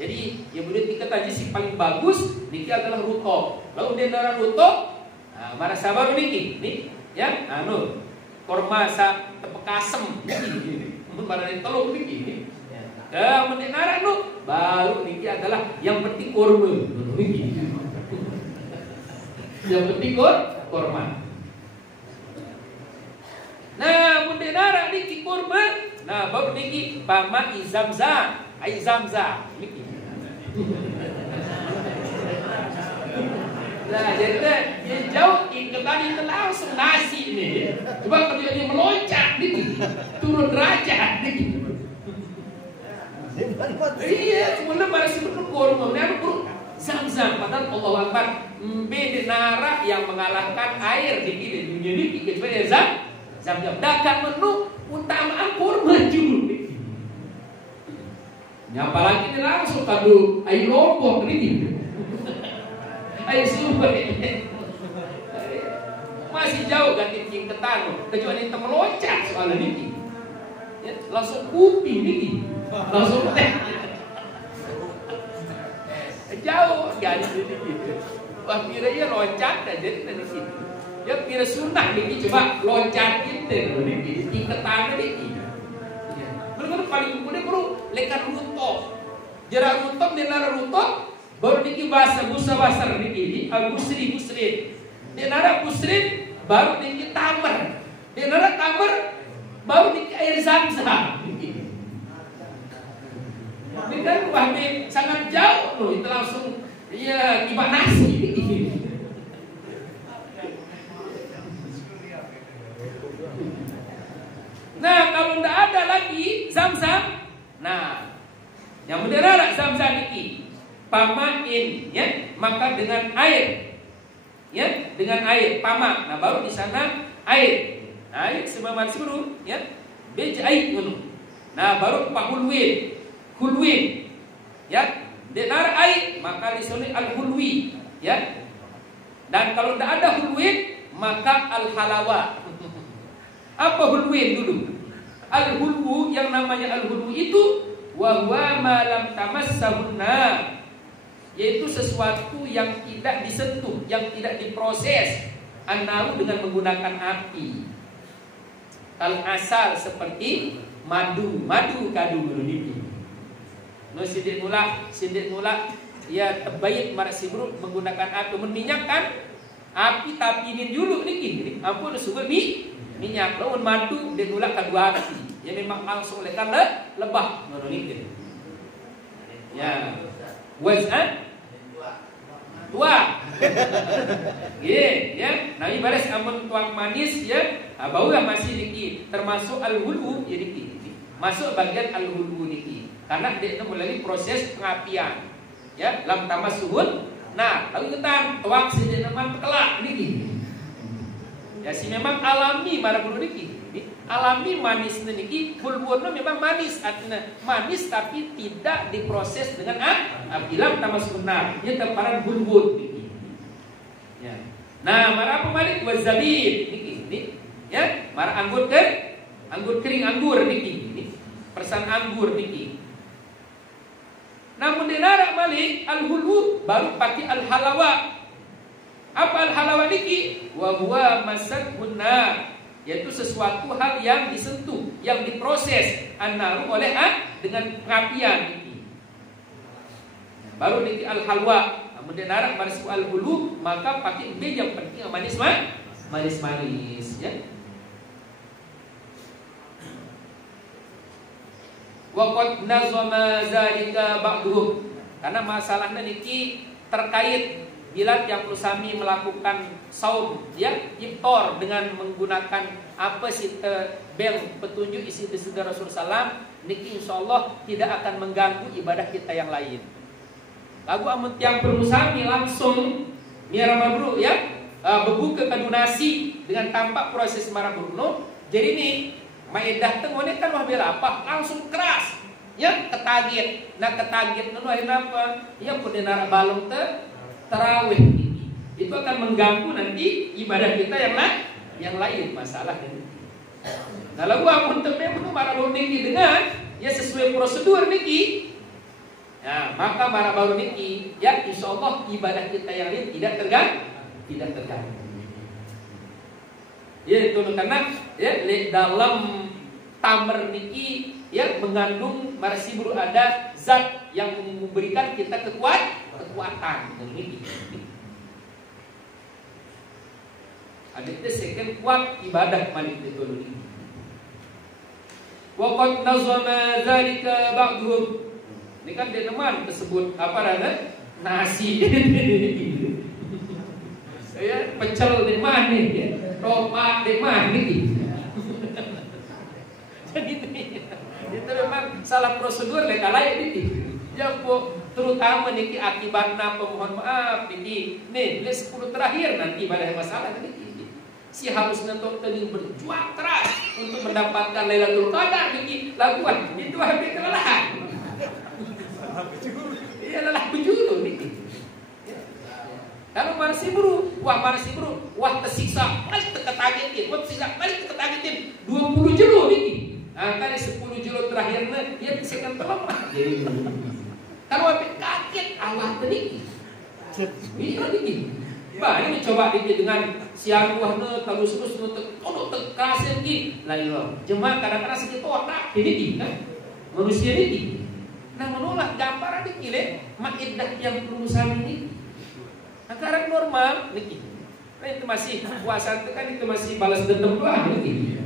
Jadi yang boleh tingkat aja si paling bagus niki adalah rutok. Lalu dinarak rutok, nah, mana sabar niki, nih, ya, anu korma sa tepekasem, mun barang telur niki. Kemudian narak nu baru niki adalah yang penting korma. Yang penting korma. Nah, kemudian narak niki korma. Nah, baru niki pama izamza, aizamza. Niki. Nah, jadi dia jauh tadi itu langsung nasi ini. Coba kalau dia meloncat niki, turun derajat niki. Iya, semuanya masih berkumpul, kemudian Zam-Zam, padahal Allah Akbar, beda nara yang mengalahkan air di dunia ini, kecuali Zam-Zam. Dakan menu utamaan kurma julu. Apalagi ini langsung kado air lombok ini, air sumber ini. Masih jauh ganti tingkatan, kecuali kita meloncat soal ini, ya, langsung kuping ini. Langsung teh jauh jadi gitu. Wah piranya loncat aja dari situ. Ya pira sunnah niki coba loncatin deh niki tingkatan niki. Bener-bener paling mudah bro lekan rutok. Jarak rutok denara rutok baru niki bahasa niki al-busri. Denara busri baru niki tamar. Denara tamar baru niki air zam-zam. Ini kan wahmi sangat jauh loh, itu langsung ya kibat nasi. Nah kalau tidak ada lagi zam-zam, nah yang menderara zam-zam ini pamain, ya maka dengan air, ya dengan air pamak. Nah baru di sana air, air sebab seluruh, ya beja air dulu. Nah baru hulwin, ya, denar air maka disebut al-hulwi, ya. Dan kalau tidak ada hulwin maka al-halawa. Apa hulwin dulu? Al-hulwu yang namanya al-hulwu itu wa huwa ma lam tamassahun nar, yaitu sesuatu yang tidak disentuh, yang tidak diproses an-naru dengan menggunakan api. Al-asal seperti madu kadu dulu. No sidik nulak ya terbaik marasibruk menggunakan api minyak kan, Api tapinin dulu niki. Ampun sugar minyak lawan madu dan ulak kedua api. Ya memang langsung lekan lebah ngono niki. Ya. Wazan tua. Ya. Nah ibarat amun tuang manis ya, baulah masih niki termasuk al-hulu ya niki. Masuk bagian al-hulu niki. Karena dia mulai proses pengapian. Ya, lam tamasuhun. Nah, lalu ketan tuang sini teman kelak niki. Ya si memang alami marah bulu niki. Alami manis niki, bulbulnya memang manis, artinya manis tapi tidak diproses dengan api lam tamasuhun. Ini temparan bulbul niki. Ya. Nah, marah apa balik wazabib niki. Ya, marah anggur kering anggur niki. Persan anggur niki. Namun dinarak balik al-hulu baru pakai al-halawa. Apa al-halawa niki? Wa huwa masakun nar, yaitu sesuatu hal yang disentuh, yang diproses an-naru oleh dengan pengapian niki. Baru niki al-halwa. Namun dinarak masuk al-hulu maka pakai B yang penting manis ya. Waqad nazama zalika ba'duhum, karena masalahnya niki terkait bila yang Usami melakukan saum ya iftar dengan menggunakan apa sih bel petunjuk isi sabda Rasul sallam niki insyaallah tidak akan mengganggu ibadah kita yang lain. Lagu amun tiang permusami langsung miara mabruk ya berbuka donasi dengan tampak proses marabruno. Jadi ini maedah tengone kan wah bela apa langsung keras ya ketaget. Nah ketaget nu akhirnya apa ya pudena balong tarawih ini itu akan mengganggu nanti ibadah kita yang lain masalahnya. Nah lagu amun tembe nu marabruno niki dengan ya sesuai prosedur niki. Nah maka marabruno niki ya insyaallah ibadah kita yang lain tidak terganggu. Ya itu karena ya dalam tamar niki ya mengandung marsibru ada zat yang memberikan kita kekuatan niki. Ada itu second kuat ibadah malik itu niki. Wa qad nazama dzalika ba'dhum. Ini kan dia teman tersebut apa namanya? Nasi. Ya pecel di mana ya? Tomat di mana nih? Jadi itu memang salah prosedur lekala ini. Ya bu, terutama niki akibatnya pemohon maaf niki. Nih, 10 terakhir nanti pada masalah niki. Si harus nentok tadi berjuang keras untuk mendapatkan Lailatul Qadar niki. Lakukan itu habis kelelahan. Iya lelah bujulu niki. Kalau marsibru, wah tersiksa, balik terketagitin, balik terketagitin, 20 jelo nih. Nah, kali 10 jelo terakhirnya, dia bisa kan terlemah. Kalau apa kaget, awal tadi, iya nih. Bah, ini coba dikit dengan siang buahnya, terus terkasin nih. Lalu, cuma kadang-kadang sedikit otak, ini kan, manusia ini. Nah, menolak gambaran dikit, makidah yang berusaha ini. Sekarang normal niki. Nah itu masih puasa itu kan itu masih balas dendam lah niki.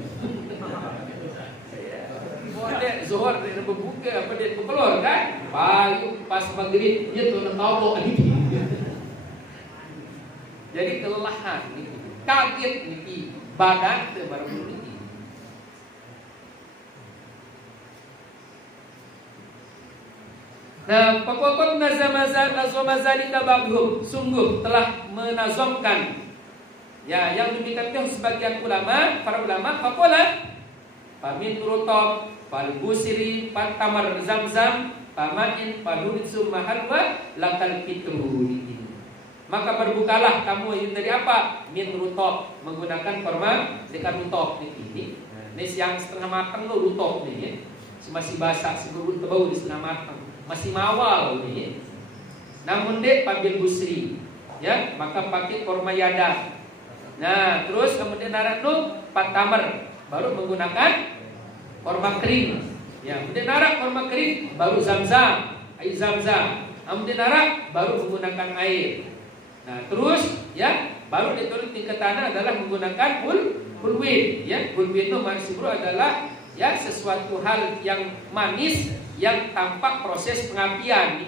Oh dia zuhur dia berbuka apa dia berkeluar kan? Pagi pas maghrib dia tuh tahu niki. Jadi kelelahan niki. Kaget niki. Badan teh baru niki. Nah, pokok nazamazalika ba'dhum, sungguh telah menazamkan. Ya, yang demikian itu sebagian ulama, para ulama faqala famin turutab fal busiri fal tamar zamzam pamain falurid sumahalwa lakal fitru. Maka berbukalah kamu dari apa? Min rutab, menggunakan kurma dekat rutab ini. Ini yang setengah matang lo rutab nih. Masih basah sebelum bau di setengah matang. Masih mawal nih. Namun dek pabil busri ya, maka pakai kurma yada. Nah, terus kemudian narak tu patamar baru menggunakan kurma kering. Ya, kemudian narak kurma kering baru zamzam, air zamzam. Kemudian narak baru menggunakan air. Nah, terus ya Baru diturun tingkat tanah adalah menggunakan hulwin. Ya, hulwin itu maksudnya bro adalah ya sesuatu hal yang manis yang tampak proses pengapian.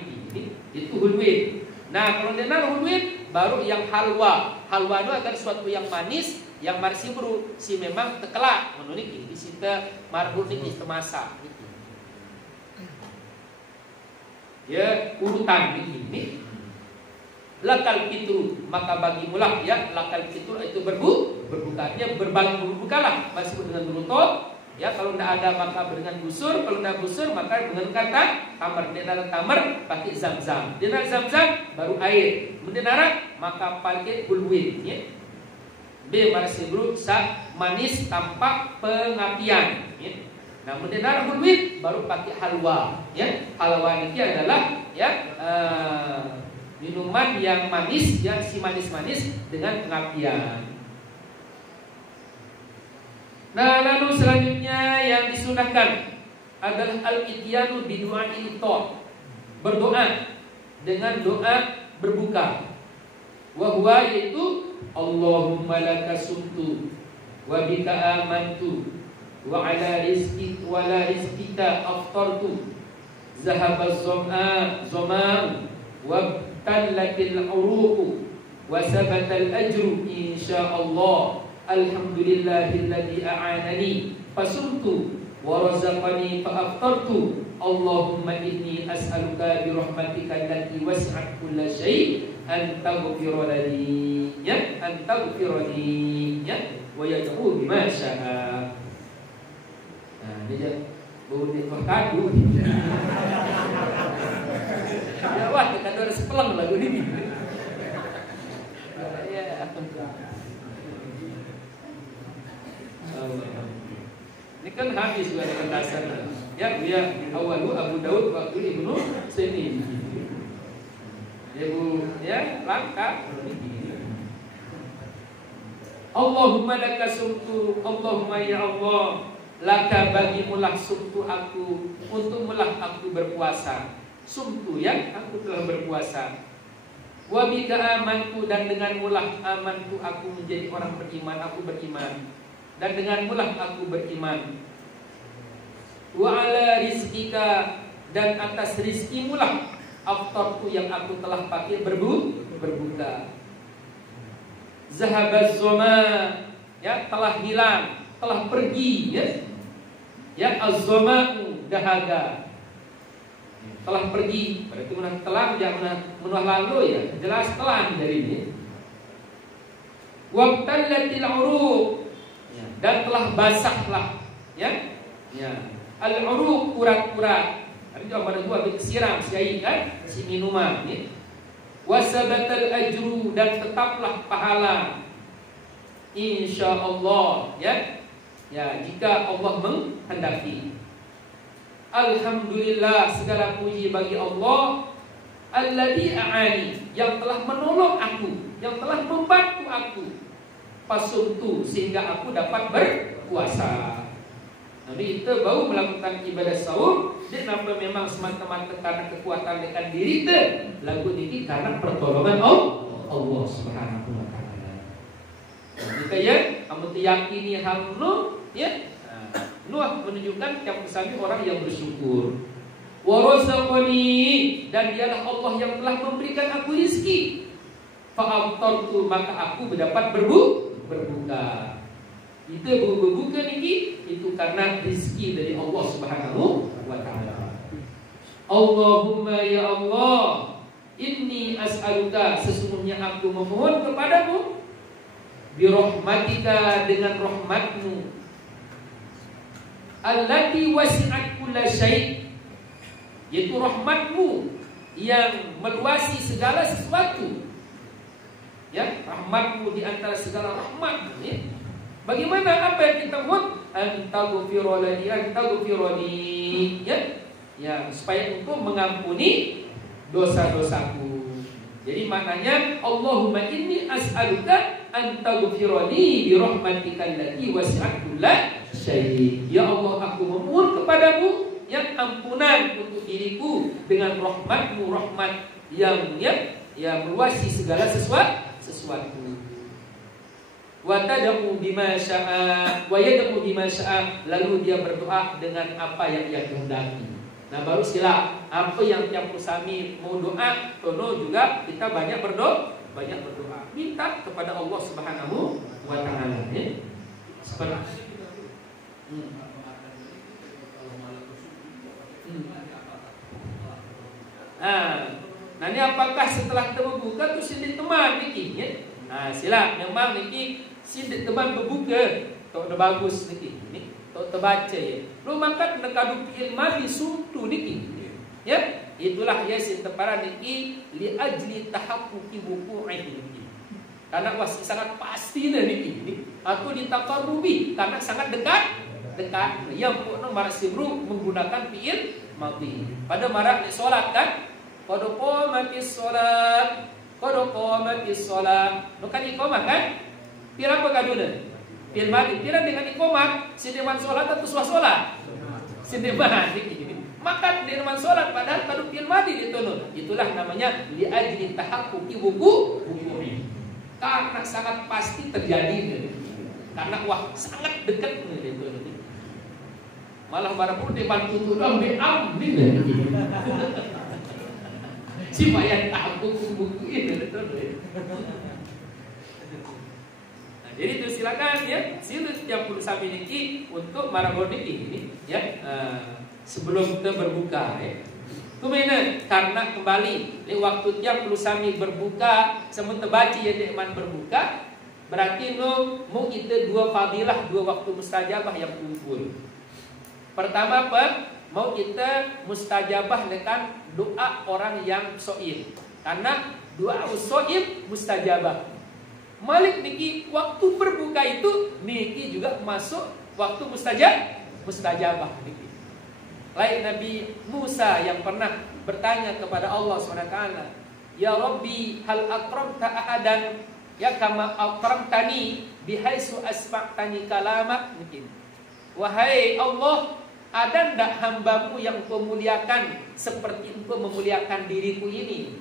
Itu hulwin. Nah, kalau dengar hulwin baru yang halwa. Halwa itu adalah sesuatu yang manis yang marsi bro si memang tekelak menunik di situ marbun ini masak gitu. Ya, urutan ini. Lakal fitru, maka bagimulah ya lakal fitru itu berbukanya berbukalah masih dengan berutut ya, kalau tidak ada maka dengan busur, kalau tidak busur maka dengan kata tamar. Denara tamar pakai zam-zam, denara zam-zam baru air, mendenara maka pakai bulwin ya. B marasi bro sa manis tampak pengapian ya. Nah, mendenara bulwin baru pakai halwa ya. Halwa ini adalah ya minuman yang manis, yang si manis-manis dengan pengapian. Nah, lalu selanjutnya yang disunahkan adalah al-ityanu bidu'ail ito, berdoa dengan doa berbuka. Wa huwa yaitu Allahumma laka sumtu wa bika amantu wa ala rizqi wa la rizqika aftartu zahabaz zama'u wa talatil uruqu wa sabatal ajru insyaallah alhamdulillahilladzi a'anani fasumtu wa razaqani fa aftartu Allahumma inni as'aluka bi rahmatika allati wasi'at kulla syai' an taghfira li ya an taghfirani ya wa yad'u bima syaa. Nah, dia bau di kado. Ya wah, kita ada sepelang lagu ini. Ya. Ini kan habis juga dengan dasar. Ya, dia awalu Abu Daud waktu Ibnu Sini. Ya, langkah. Allahumma laka sumtu, Allahumma ya Allah, laka bagimulah sumtu aku, untukmulah aku berpuasa. Sumtu ya, aku telah berpuasa. Wa bika amantu, dan dengan mulah amantu aku menjadi orang beriman, aku beriman. Dan dengan mulah aku beriman. Wa ala rizqika, dan atas rizkimulah aftartu yang aku telah pakai berbuka. Zahabaz zama, ya telah hilang, telah pergi ya. Ya az-zama'u dahaga. Telah pergi, berarti telah jangan menua lalu ya, jelas telah dari ini. Wabtallatil uruq, dan telah basahlah ya. Ya. Al-uruq urat-urat. Ada jawaban dua siram si kan si minuman ya. Wasabatal ajru, dan tetaplah pahala insyaallah ya. Ya, jika Allah menghendaki. Alhamdulillah, segala puji bagi Allah alladzi a'ani, yang telah menolong aku, yang telah membantu aku. Pasumtu, sehingga aku dapat berpuasa. Nabi itu baru melakukan ibadah sahur. Dia nampak memang semata-mata karena kekuatan dekat diri itu. Lagu ini karena pertolongan Allah Subhanahu wa taala. Jika ya, kamu yakini hal ya. Nuh menunjukkan yang bersama orang yang bersyukur. Wa razaqani, dan dialah Allah yang telah memberikan aku rezeki. Fa aftartu, maka aku mendapat berbuka. Itu berbuka niki itu karena rezeki dari Allah Subhanahu wa taala. Allahumma ya Allah, inni as'aluka, sesungguhnya aku memohon kepadamu, bi rahmatika, dengan rahmatmu, allati wasi'at kulla syai', yaitu rahmatmu yang meluasi segala sesuatu. Ya, rahmatmu di antara segala rahmat ya. Bagaimana apa yang kita buat? Antaghfirani, ya. Ya, supaya untuk mengampuni dosa-dosaku. Jadi maknanya Allahumma inni as'aluka antaghfirani bi rahmatika allati wasi'at kulla syai'. Ya Allah, aku memohon kepadamu yang ampunan untuk diriku dengan rahmatmu, rahmat yang meluasi segala sesuatu. wa tad'u bima syaa wa yad'u bima syaa, lalu dia berdoa dengan apa yang ia kehendaki. Nah baru sila apa yang tiap sami mau doa, tono juga kita banyak berdoa, minta kepada Allah Subhanahu wa taala ya. Seperti Nah ini apakah setelah kita berbuka tu sindik teman niki ya? Nah sila memang niki sindik teman berbuka tok udah bagus niki ni tok terbaca ya. Lu mangkat nekadu ilmu di suntu niki ya. Itulah ya sintepara niki li ajli tahaqquqi wuqu'i niki. Karena sangat pasti niki. Aku ditaqarrubi karena sangat dekat. Yang pun marak sibru menggunakan fi'il madhi. Pada marak di solat kan, qad qamatis solat, bukan iqamah kan? Pira apa kaduna? Fi'il madhi. Pira dengan iqamah, sineman solat atau solat? Sineman. Maka sineman solat padahal kadu fi'il madhi ditono. Itulah namanya li ajli tahaqquqi wuqu'i. Karena sangat pasti terjadi. Karena sangat dekat gitu. Malah barapun dibantu tudang diambil si mayat tahu buku ini betul. Nah, jadi itu silakan ya, silakan yang perlu sabi niki untuk marabon ini ya sebelum kita berbuka ya. Kemudian karena kembali di waktu tiap perlu sami berbuka, semua terbaca ya dekman berbuka, berarti mau kita dua fadilah, dua waktu mustajabah yang kumpul. Pertama apa? Mau kita mustajabah dengan doa orang yang so'im. Karena doa so'im mustajabah. Malik niki waktu berbuka itu niki juga masuk waktu mustajabah niki. Lain Nabi Musa yang pernah bertanya kepada Allah SWT, Ya Rabbi hal akramta ahadan ya kama akramtani bihaisu asma'tani kalamak mungkin. Wahai Allah, ada ndak hambamu yang engkau muliakan seperti engkau memuliakan diriku ini?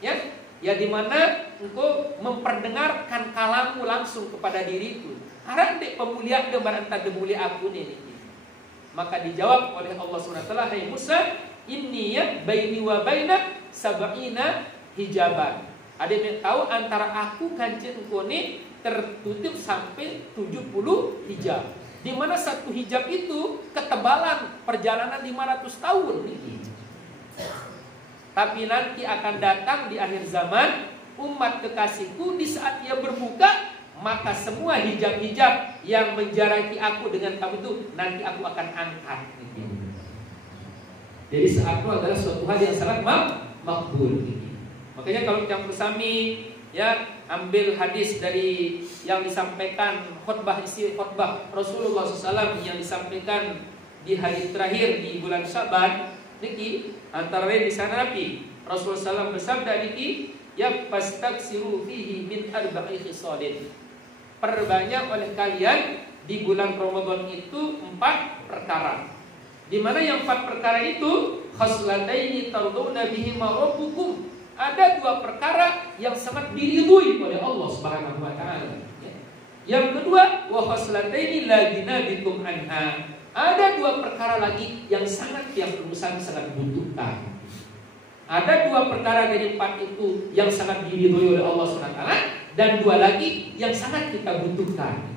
Ya, ya di mana engkau memperdengarkan kalammu langsung kepada diriku. Harap dek pemuliaan gambaran tanda mulia aku nih. Maka dijawab oleh Allah SWT, Hai Musa, inni ya baini wa bainak sab'ina hijaban. Ada yang tahu antara aku kanjeng engkau nih tertutup sampai 70 hijab. Di mana satu hijab itu ketebalan perjalanan 500 tahun. Tapi nanti akan datang di akhir zaman umat kekasihku di saat ia berbuka, maka semua hijab-hijab yang menjaraki aku dengan kamu itu nanti aku akan angkat. Jadi saat itu adalah suatu hal yang sangat makbul. Makanya kalau kita bersami ya ambil hadis dari yang disampaikan isi khutbah Rasulullah SAW yang disampaikan di hari terakhir di bulan Syaban niki antara lain di sana Nabi Rasulullah SAW bersabda niki ya fastaksiru fihi min arba'i khisalin. Perbanyak oleh kalian di bulan Ramadan itu 4 perkara. Di mana yang 4 perkara itu khaslataini tarduna bihi rabbukum. Ada 2 perkara yang sangat diridhoi oleh Allah Subhanahu wa taala. Yang kedua, wa khaslataini la ginabikum anha. Ada 2 perkara lagi yang sangat sangat butuhkan. Ada 2 perkara dari 4 itu yang sangat diridhoi oleh Allah Subhanahu wa taala dan 2 lagi yang sangat kita butuhkan.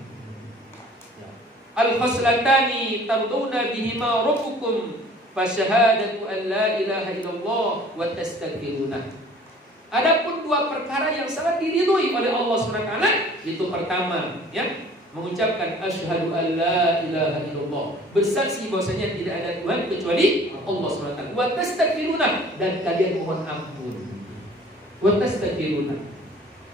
Al khaslatani tarduna bihima rabbukum fa syahadatu an la ilaha illallah wa tastaghfiruna. Adapun 2 perkara yang sangat diridhoi oleh Allah SWT itu pertama ya mengucapkan asyhadu an la ilaha illallah, bersaksi bahwasanya tidak ada Tuhan kecuali Allah SWT, wa tastaghfiruna, dan kalian mohon ampun, wa tastaghfiruna.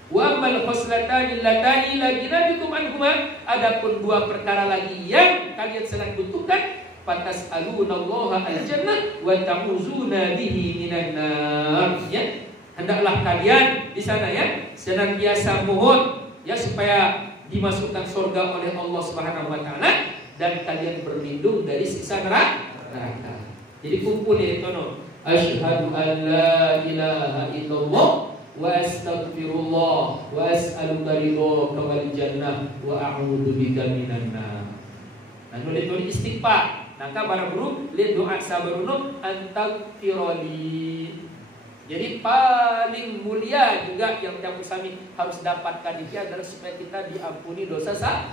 Wa amal khoslatani latani la ginabikum anhuma. Adapun 2 perkara lagi yang kalian sangat butuhkan, fatas'alunallaha al-jannah wa ta'uzuna bihi minan nar. Ya, hendaklah kalian di sana ya senantiasa mohon ya supaya dimasukkan surga oleh Allah Subhanahu wa taala dan kalian berlindung dari siksa neraka. Jadi kumpul ya tono. Asyhadu an la ilaha illallah wa astaghfirullah wa as'aluka ridhaka wal jannah wa a'udzu bika minan nar. Nah, nulis istighfar. Nah, para guru lihat doa sabarunum antagfiroli. Jadi paling mulia juga yang tiap usami harus dapatkan itu adalah supaya kita diampuni dosa salah.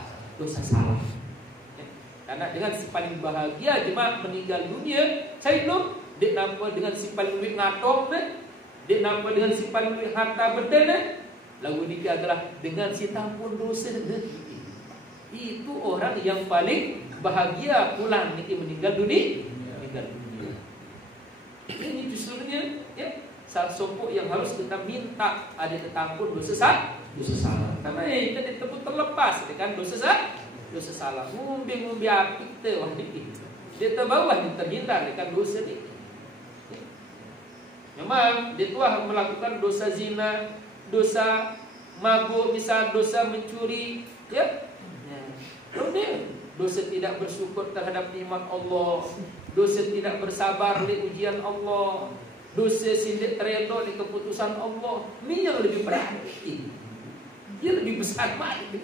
Ya. Karena dengan si paling bahagia jemaah meninggal dunia, saya belum dek nampak dengan si paling duit ngatong dek nampak dengan si paling duit harta betul lagu ini adalah dengan si tampun dosa itu orang yang paling bahagia pulang nanti meninggal dunia. Ini justrunya ya salah satu yang harus kita minta ada ketampun dosa salah. Karena kita ditebut terlepas dengan dosa salah. Ngumbi api kita wah ini. Dia terbawah terhindar dengan dosa ini. Memang dia telah melakukan dosa zina, dosa mabuk, bisa dosa mencuri, ya. Kemudian dosa tidak bersyukur terhadap nikmat Allah, dosa tidak bersabar di ujian Allah, dosa sindik tereda di keputusan Allah. Ini yang lebih berat. Dia lebih besar banget.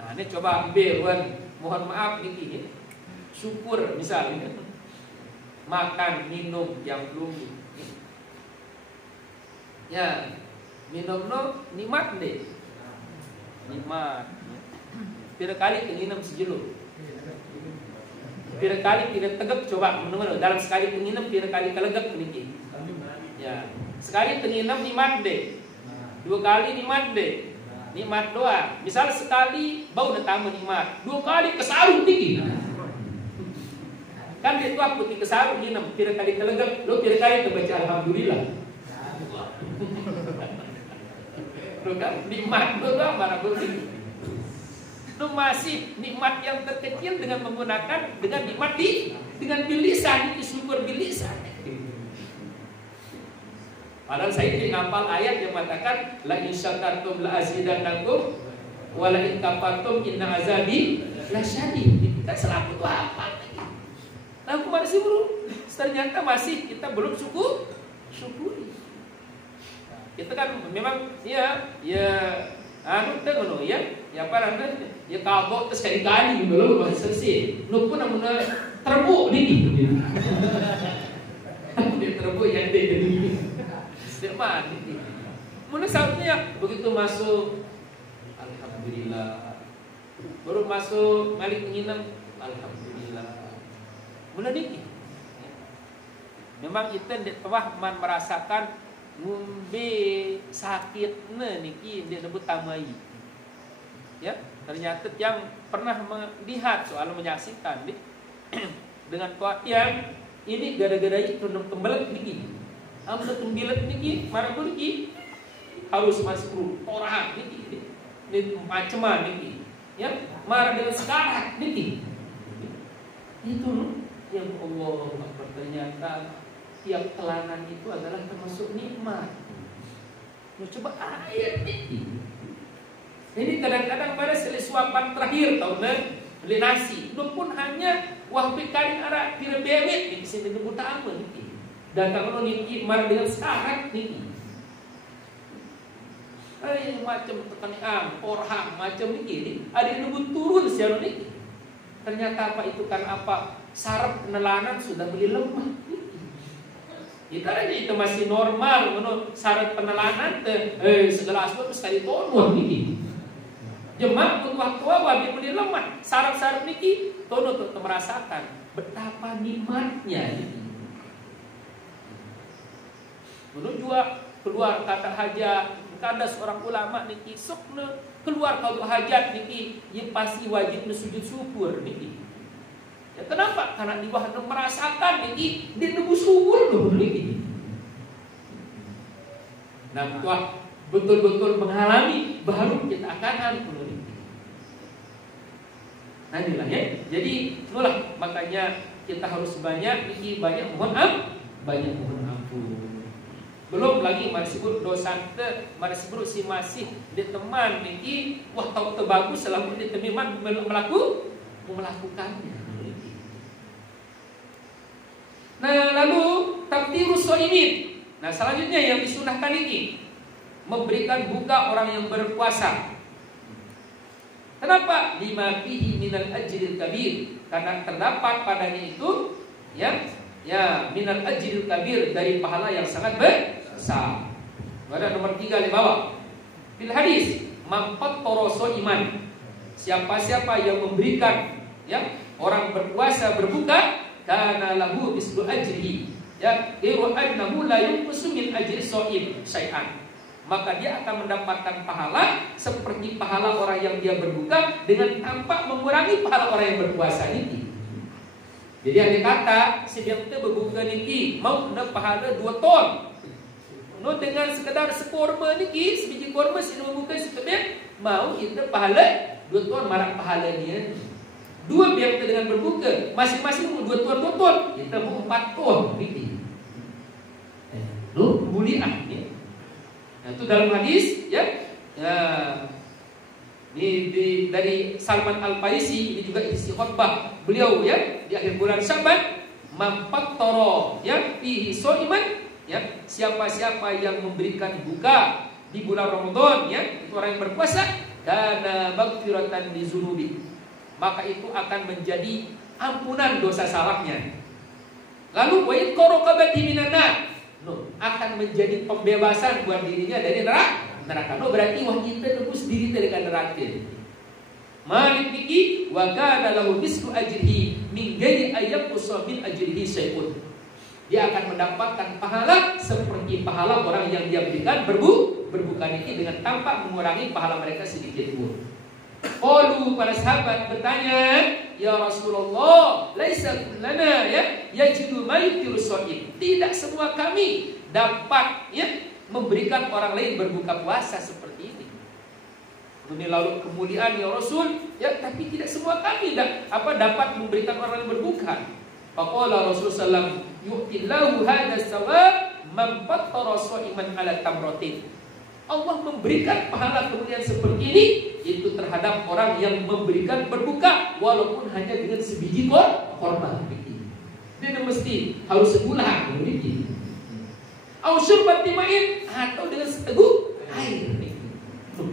Nah, ini coba ambil, mohon maaf nih, syukur misalnya makan minum yang belum, ya minum no nikmat deh, nikmat. Pira kali penginap sejelo, pira kali tidak tegak coba menurut dalam sekali penginap pira kali kelegak niki. Ya sekali penginap nikmat deh, dua kali nikmat deh, nikmat doa. Misal sekali bau datang nikmat, dua kali kesarung tinggi. Kan dia tua putih kesarung nginam pira kali kelegak, lo pira kali terbaca alhamdulillah. Lo kan nikmat doa mana boleh. Itu masih nikmat yang terkecil dengan menggunakan dengan nikmat dengan bilisan, syukur bilisan. Padahal saya ini ngapal ayat yang mengatakan la in syakartum la azidannakum wa la in kafartum inna azabi lasyadid. Kita selalu itu apa lagi? Lalu masih belum. Ternyata masih kita belum syukuri. Kita kan memang ya tengok ya apa namanya ya kabok terus kali-kali gitu loh masih selesai lu pun namanya terbuk nih dia terbuk yang dia jadi setiap nih mana saatnya begitu masuk alhamdulillah baru masuk balik menginap alhamdulillah mana nih memang kita telah merasakan ngumbe sakit niki dia sebut tamai. Ya, ternyata yang pernah melihat soal menyaksikan dengan kuat yang ini gara-gara itu kembali niki. Ambil tembilet niki, marah niki harus masuk orang niki. Ini macam niki. Ya, marah dengan sekarang niki. Itu yang Allah ternyata tiap kelangan itu adalah termasuk nikmat. Mau coba ayat ini. Ini kadang-kadang pada suapan terakhir tahu beli nasi. Itu pun hanya waktu kali arah kira bebek di sini nunggu tamu nih. Dan kalau niki mar dengan sekarang nih. Macam pertanyaan orang macam ini ada yang nunggu turun secara nih. Ternyata apa itu kan apa saraf penelanan sudah beli lemah. Kita ini itu masih normal menurut syarat penelanan segala aspek sekali tonor niki. Jemaah pun waktu wabi beli lemah syarat-syarat niki tonor untuk merasakan betapa nikmatnya niki. Menurut juga keluar kata hajat, ada seorang ulama niki sokne keluar kalau hajat niki yang pasti wajib sujud syukur niki. Ya kenapa? Karena di bawah merasakan niki di nebus syukur loh niki. Nah, wah betul-betul mengalami baru kita akan niki. Nah inilah ya. Jadi itulah makanya kita harus banyak niki banyak mohon ampun. Belum lagi masih sebut dosa masih sebut si masih di teman niki wah tahu terbagus selama di teman melakukannya. Nah lalu takdirus sholimin. Nah, selanjutnya yang disunahkan ini memberikan buka orang yang berpuasa. Kenapa? Lima fihi minal ajril kabir, karena terdapat padanya itu ya minal ajril kabir, dari pahala yang sangat besar. Ada nomor 3 di bawah. Bil hadis, man fattara iman. Siapa-siapa yang memberikan orang berpuasa berbuka, kana lahu mislu ajrihi. Ghairu annahu la yunqasu min ajri shaim syai'an. Maka dia akan mendapatkan pahala seperti pahala orang yang dia berbuka, dengan tanpa mengurangi pahala orang yang berpuasa ini. Jadi ada kata setiap kita berbuka niki mau kena pahala 2 ton. No, dengan sekedar sekorma niki, sebiji korma sini berbuka sekebet, mau kita pahala 2 ton marah pahala dia. 2 biar kita dengan berbuka, masing-masing mau 2 ton 2 ton, kita mau 4 ton niki. No, mulia ni. Nah, itu dalam hadis dari Salman Al-Farisi, ini juga isi khutbah beliau di akhir bulan Syaban, mampattoro fihi shaiman, siapa-siapa yang memberikan buka di bulan Ramadan, itu orang yang berpuasa, kana maghfiratan li dzunubi, maka itu akan menjadi ampunan dosa salahnya. Lalu wa itqaraqabati minan nar, akan menjadi pembebasan buat dirinya dari neraka. Berarti wah kita tebus diri dari neraka. Malik niki wa kana lahu mislu ajrihi min ghairi ayyaqsa min ajrihi syai'un. Dia akan mendapatkan pahala seperti pahala orang yang dia berikan berbuka niki, dengan tanpa mengurangi pahala mereka sedikit pun. Qalu, para sahabat bertanya, ya Rasulullah, laisa kullana yajidu ma yutiru shaim. Tidak semua kami dapat memberikan orang lain berbuka puasa seperti ini. Ini lalu kemuliaan ya Rasul, tapi tidak semua kami dapat memberikan orang lain berbuka. Faqala Rasulullah, yu'tillahu hadha sawab man fattara shaiman ala tamratin. Allah memberikan pahala kemuliaan seperti ini itu terhadap orang yang memberikan berbuka walaupun hanya dengan sebiji korma. Dia mesti harus sebulan begitu. Au syurbati ma'in, atau dengan seteguk air.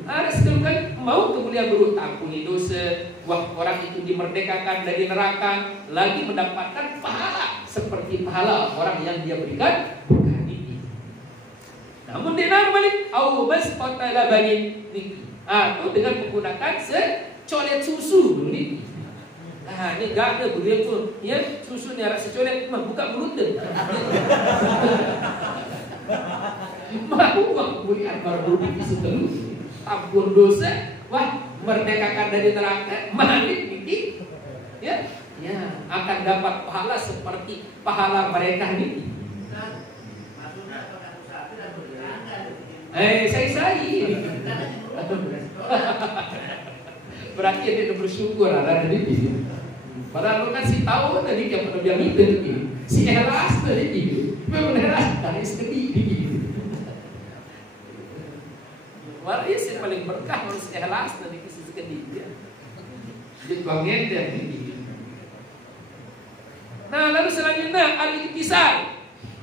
Ada sekali mau kemuliaan berut, ampuni dosa, orang itu dimerdekakan dari neraka, lagi mendapatkan pahala seperti pahala orang yang dia berikan buka ini. Namun dinar balik au masqata labanin niki, atau dengan menggunakan secolet susu niki. Nah, ini enggak ada beliau pun susu ni rasa colet mah buka mulut deh. Mau kemuliaan baru itu terus ampun dosa, merdekakan dari neraka, malik niki akan dapat pahala seperti pahala mereka niki. Saya berarti dia bersyukur ada niki. Padahal lu kan si tahu tadi yang pernah bilang itu niki, si ikhlas tadi niki, memang ikhlas tadi sedih niki. Walau sih paling berkah harus ikhlas dari kisah sedih. Jadi banget ya. Nah, lalu selanjutnya al-iktisal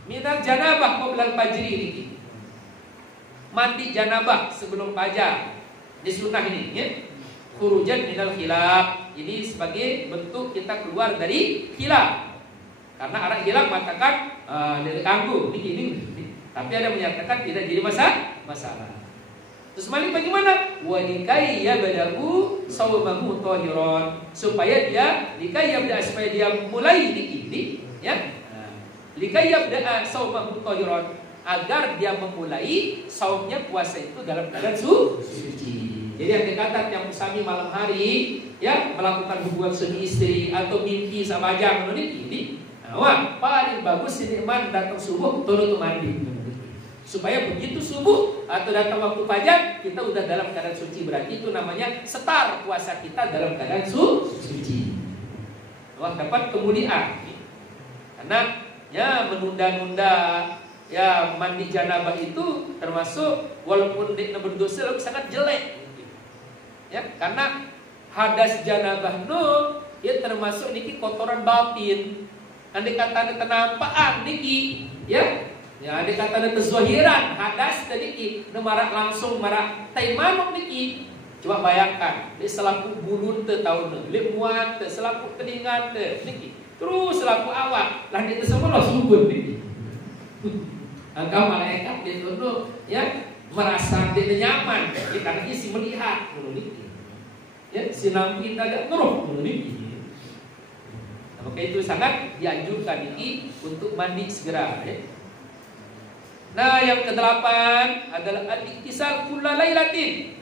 minal janabah qabla al-fajri ini. Mandi janabah sebelum fajar. Ini sunnah ini Khurujan minal khilaf. Ini sebagai bentuk kita keluar dari khilaf. Karena orang khilaf mengatakan dari kanggu ini. Tapi ada menyatakan tidak jadi masalah. Terus malik bagaimana? Walikai yabdahu sawmahu tahiran, supaya dia supaya dia mulai ini likai yabda sawmahu tahiran, agar dia memulai saumnya puasa itu dalam keadaan suci. Jadi yang dikatakan yang musami malam hari melakukan hubungan suami istri atau mimpi sama jam ini. Paling bagus ini man datang subuh turun mandi. Supaya begitu subuh atau datang waktu fajar kita udah dalam keadaan suci, berarti itu namanya setar puasa kita dalam keadaan suci. Dapat kemuliaan. Karena menunda-nunda mandi janabah itu termasuk walaupun dia berdosa sangat jelek. Karena hadas janabah termasuk niki kotoran batin. Andai kata ada tenampaan niki Ya, ada kata ada kezohiran hadas tadi marak langsung marak taimanok niki. Coba bayangkan, dia selaku bulu te tahun le muat te selaku telinga te niki. Terus selaku awak, lah dia semua lo subur niki. Angka malaikat dia dulu ya merasa dia nyaman, kita isi melihat dulu niki. Ya, sinam kita agak ngeruh dulu niki. Maka itu sangat dianjurkan niki untuk mandi segera ya. Nah, yang kedelapan adalah al-iktisal kullalailatin.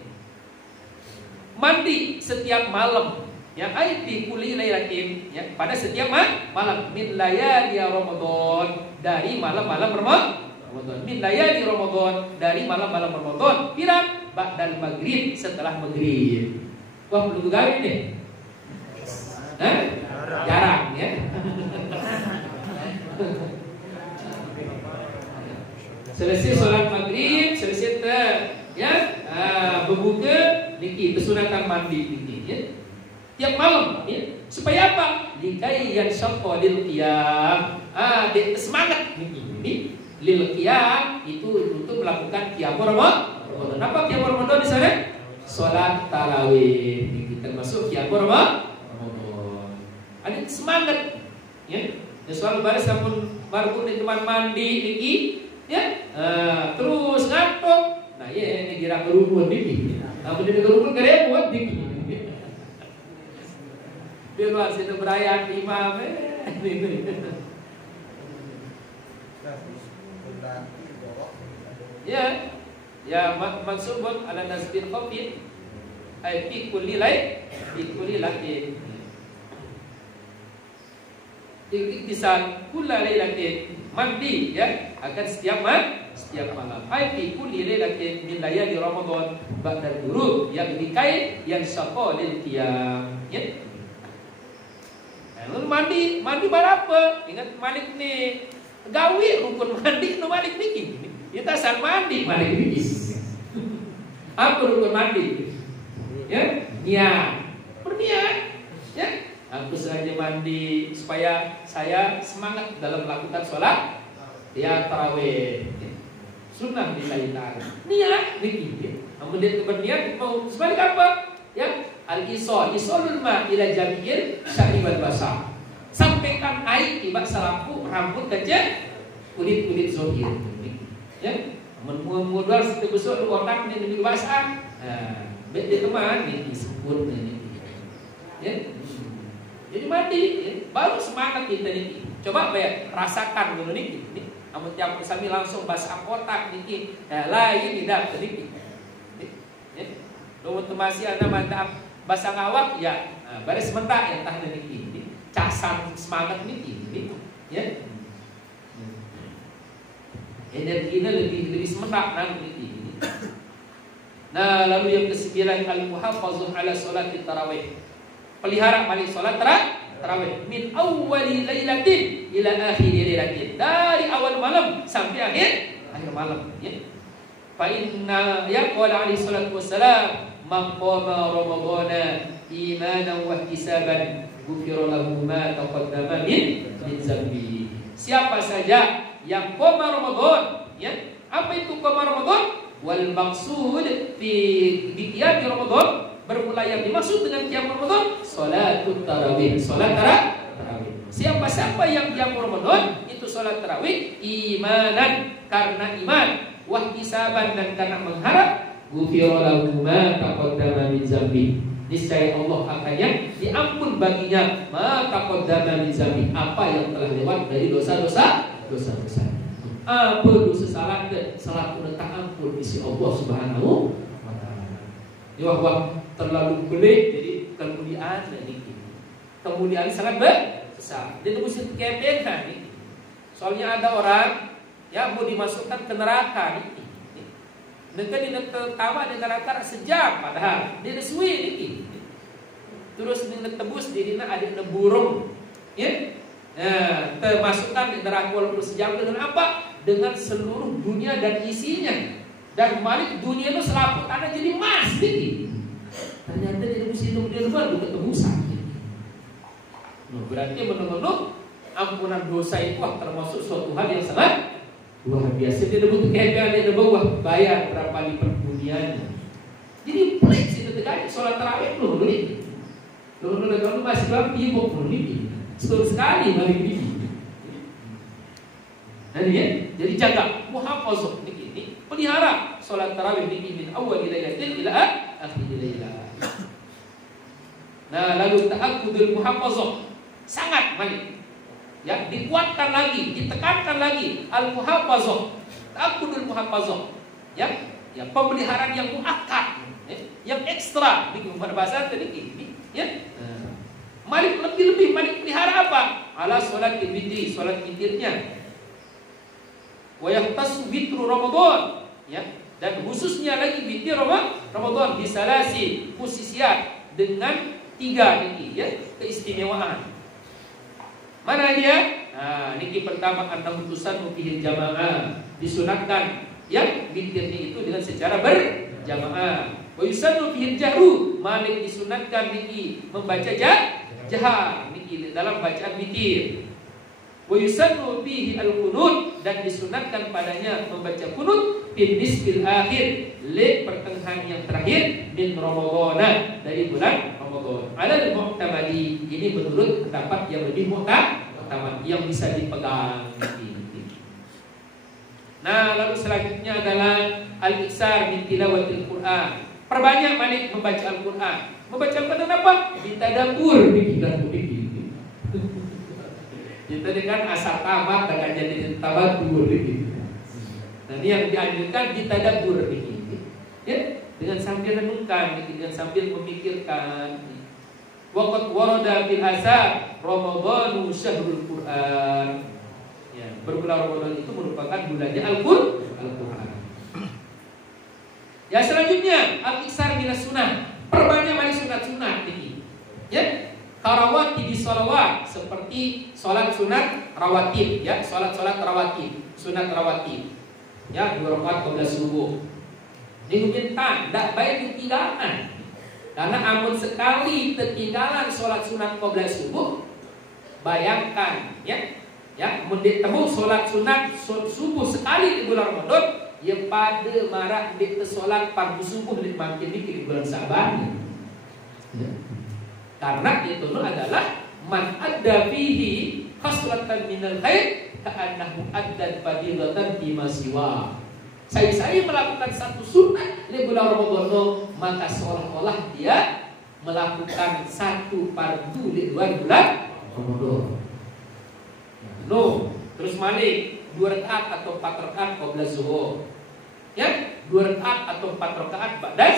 Mandi setiap malam. Ya, ai fi kulli lailatin, ya, pada setiap malam min layali Ramadan, dari malam-malam Ramadan. Min layali Ramadan, dari malam-malam Ramadan. Pirang ba'dal maghrib, setelah maghrib. Wah, belum gawe nih. Hah? Jarang ya. Selesai sholat maghrib, selesai ya berbuka niki kesunatan mandi niki ya. Tiap malam ya. Supaya apa? Likai yang syaqalil qiyam. Dia semangat niki. Lil qiyam itu untuk melakukan qiyam Ramadan. Apa qiyam Ramadan di sana? Sholat tarawih niki termasuk qiyam Ramadan. Ada semangat ya. Soal baris sampun baru teman mandi niki ya, terus ngantuk. Nah, ya ini kira kerupun dikit. Namun ini kerupun kere buat dikit. Dia luar situ berayat imam. Ya, maksud ala nasbir covid. Ai fi kulli lailatin. Iktisal kullalailatin, mandi ya akan setiap malam. Ai fi kulli lailatin min layali Ramadan ba'da ghurub, yang dikai yang syaqalil qiyam ya. Lalu mandi berapa? Ingat Malik nih. Gawe rukun mandi nu Malik niki. Kita asal mandi Malik niki. Apa rukun mandi? Ya, niat. Berniat ya. Aku sengaja mandi supaya saya semangat dalam melakukan sholat ya tarawih. Sunnah lillahi ta'ala. Niat niki. Kemudian berniat mau sebalik apa? Ya, al-isolul ma ila jamil syari wal basar. Sampaikan air tiba selaku rambut kecil kulit zohir. Ya, mudar situ besok otak ni lebih basah. Beda teman ni disebut ni. Ya. Jadi mandi, ya, baru semangat kita niki. Coba bayar, rasakan dulu niki. Namun tiap sambil langsung basah otak niki. Nah, lain tidak niki. Ya. Lalu masih ada mantap basah ngawak ya. Nah, baris sebentar yang tahan niki. Casan semangat niki. Ya. Energinya lebih semangat niki. Nah, lalu yang ke-9 al-muhafazah ala sholat tarawih. Pelihara malik sholat tarawih min awwali lailatin ila akhiri lailatin, dari awal malam sampai akhir malam ya. Fa inna ya qala alaihi salatu wassalam man qama ramadhana imanan wa ihtisaban ghufira lahu ma taqaddama min dzambi. Siapa saja yang qama Ramadan ya. Apa itu qama Ramadan? Wal maksud fi qiyam Ramadan, bermula yang dimaksud dengan qiyam Ramadan salatut tarawih, salat tarawih. Siapa yang qiyam Ramadan itu salat tarawih imanan, karena iman, wahtisaban, dan karena mengharap, ghufira lahu ma taqaddama min dzambi, niscaya Allah akannya diampun baginya ma taqaddama min dzambi, apa yang telah lewat dari dosa-dosa. Apa dosa salat minta ampun isi Allah Subhanahu wa taala. Ya wah terlalu pelik, jadi kemuliaan niki. Kemuliaan sangat besar. Dia mesti kepeng niki. Soalnya ada orang ya mau dimasukkan ke neraka niki. Mereka ditawa di neraka sejam padahal dia suwi niki. Terus ditebus dirina ada burung. Ya. Nah, termasukkan di neraka walaupun sejam dengan apa? Dengan seluruh dunia dan isinya. Dan balik dunia itu selaput ada jadi emas niki. Ternyata di musim kemudian baru ketebusan. Berarti benar-benar ampunan dosa itu termasuk suatu hal yang sangat Luar biasa, dia butuh kehebian, dia bawah bayar berapa lipat dunianya. Jadi pelik sih ketika sholat tarawih loh beli. Kalau masih bang ibu pun ini setahun sekali balik ini. Nah ya, jadi jaga muhafazah ini pelihara sholat tarawih ini min awal lailatin ila akhir lailah. Nah lalu ta'akkudul muhafazah sangat malik. Ya, dikuatkan lagi, ditekankan lagi al-muhafazah, ta'akkudul muhafazah. Ya, pemeliharaan yang muakkad, yang ekstra di bahasa tadi ini, ya. Malik lebih Malik pelihara apa? Ala sholat witri, sholat witirnya. Wa yahtassu witru Ramadan, ya. Dan khususnya lagi witir Ramadan bisalasi khususiyat dengan 3 ini, ya, keistimewaan. Mana dia? Nah, niki pertama annahu tusannu fihi jamaah, disunatkan yang witirnya itu dengan secara berjamaah. Wa yusannu fihi jahru, Malik disunatkan niki membaca jahar niki dalam bacaan witir. Wa yusannu fihi al-qunut, dan disunatkan padanya membaca qunut fil nisfil akhir, pertengahan yang terakhir min Ramadan, dari bulan Ramadan. Ada mu'tamadi, ini menurut pendapat yang lebih mu'tamad, yang bisa dipegang. Nah, lalu selanjutnya adalah al-iksar min tilawatil Quran. Perbanyak Malik membaca Al-Quran. Membaca Al-Quran apa? Ditadabbur, dipikir. Kita dengan asal tamat dengan jadi tabadur gitu. Nah, ini yang dianjurkan ditadabbur ini. Ya, dengan sambil renungkan, dengan sambil memikirkan. Waqad warada fil asar Ramadhanu syahrul Quran. Ya, berbulan Ramadan itu merupakan bulannya Al-Quran. Ya, selanjutnya al-iksar minas sunnah. Perbanyak mari sunat-sunat ini. Ya. Karawati di sholawat, seperti sholat sunat rawatib, ya, sholat rawatib, sunat rawatib, ya, 2 rakaat qabla subuh. Diminta tidak baik ketinggalan, karena amun sekali ketinggalan sholat sunat qabla subuh, bayangkan, ya, mendetemu sholat sunat subuh sekali di bulan Ramadan, ya pada marah di sholat fardu subuh makin di bulan Sa'ban. Ya. Karena itu adalah man adda fihi khaslatan minal khair ka'annahu addan fadilatan bima siwa. Saya melakukan satu sunat di bulan Ramadan, maka seolah-olah dia melakukan satu fardu di luar bulan Ramadan. No, terus Malik 2 rakaat atau 4 rakaat qabla zuhur. Ya, 2 rakaat atau 4 rakaat ba'da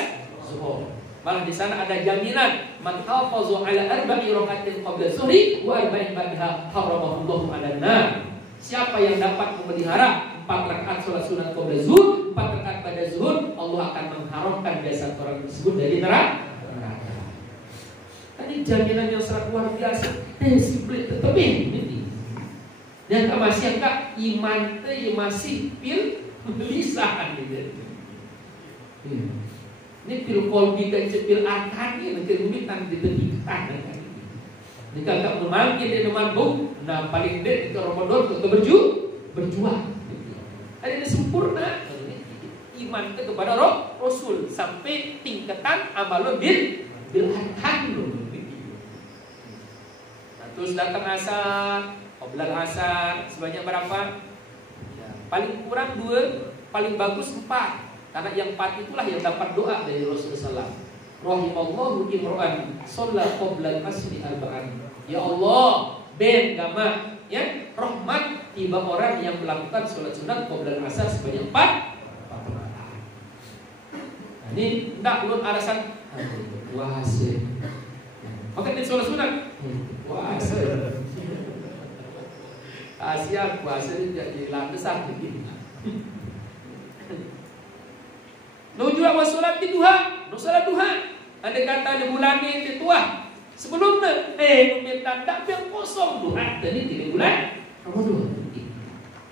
zuhur. Malah di sana ada jaminan man hafaza ala 4 rakaatin qabla zuhri wa 4 ba'daha haramahullahu 'alan nar. Siapa yang dapat memelihara 4 rakaat salat sunat qabla zuhur, 4 rakaat pada zuhur, Allah akan mengharamkan jasad orang tersebut dari neraka. Tadi jaminan yang sangat luar biasa. Disiplin tetap ini. Dan masih enggak iman teh masih lisan gitu. Ini pil kolbi dan cepil akan ini nanti rumitan ditetikan. Ini kakak memanggil dia teman bung. Nah paling dek ke Ramadan untuk berjuang. Ini sempurna. Iman itu kepada Rasul sampai tingkatan amalun bil arkan. Nah, terus datang asar, qoblal asar sebanyak berapa? Ya, paling kurang 2, paling bagus 4. Karena yang 4 itulah yang dapat doa dari Rasulullah SAW. Rahimallahu imro'an sholla qoblal asri arba'an. Ya Allah, ben gama, ya, rahmat tiba orang yang melakukan sholat sunat qoblal asar sebanyak 4 rakaat. Nah, ini tidak belum alasan puasa. Oke, ini sholat sunat puasa. Asia puasa ini jadi landasan begini. Nujua wa sholat di duha, sholat duha. Ada kata di bulan ini tua. Sebelumnya, minta tak yang kosong duha. Jadi di bulan Ramadan.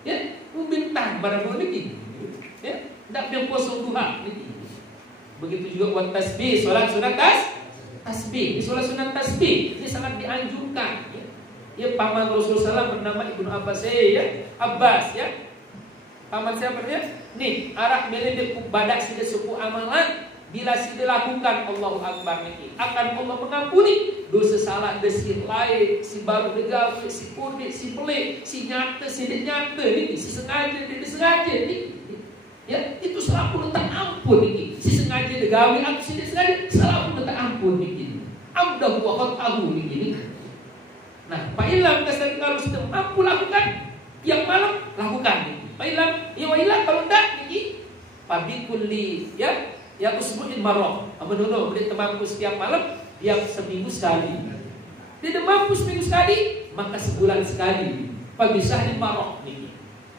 Ya, minta pada bulan ini. Ya, tak yang kosong duha. Begitu juga buat tasbih, sholat sunat tasbih. Sholat sunat tasbih ini sangat dianjurkan. Ya, paman Rasulullah SAW bernama Ibnu Abbas, ya. Paman siapa dia? Nih, arah melede badak sida suku amalan bila sida lakukan Allahu Akbar niki akan Allah mengampuni dosa salah desi lain si baru degawe si kode si pelik si nyata si tidak nyata niki si sengaja tidak sengaja niki ya itu salah pun tak ampun niki si sengaja degawe atau si tidak sengaja salah pun tak ampun niki amdahu wa khatahu niki. Nah, Pak Ilham kalau sudah mampu lakukan tiap malam lakukan. Pak Ilham, ya wailah kalau enggak niki pabikulli ya usbu'in marrah. Menurut boleh mampu setiap malam tiap seminggu sekali. Tidak mampu seminggu sekali maka sebulan sekali. Pabisahrin marrah niki.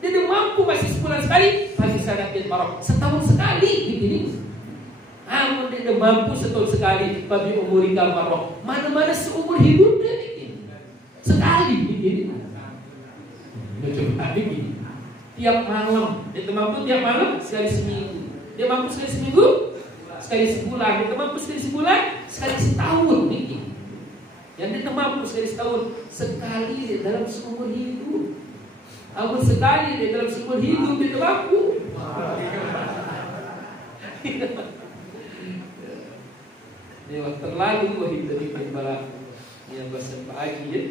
Tidak mampu masih sebulan sekali pabisahrin marrah. Setahun sekali begini. Amun tidak mampu setahun sekali pabi umurika marrah. Mana-mana seumur hidup niki. Sekali begini. Coba begini. Tiap malam, dia mampu tiap malam sekali seminggu. Dia mampu sekali seminggu, sekali sebulan. Dia mampu sekali sebulan, sekali setahun niki. Yang dia mampu sekali setahun, sekali dalam seumur hidup. Amun sekali dalam seumur hidup dia mampu. Dia terlalu hidup dari kepala yang bahasa Pak Haji ya.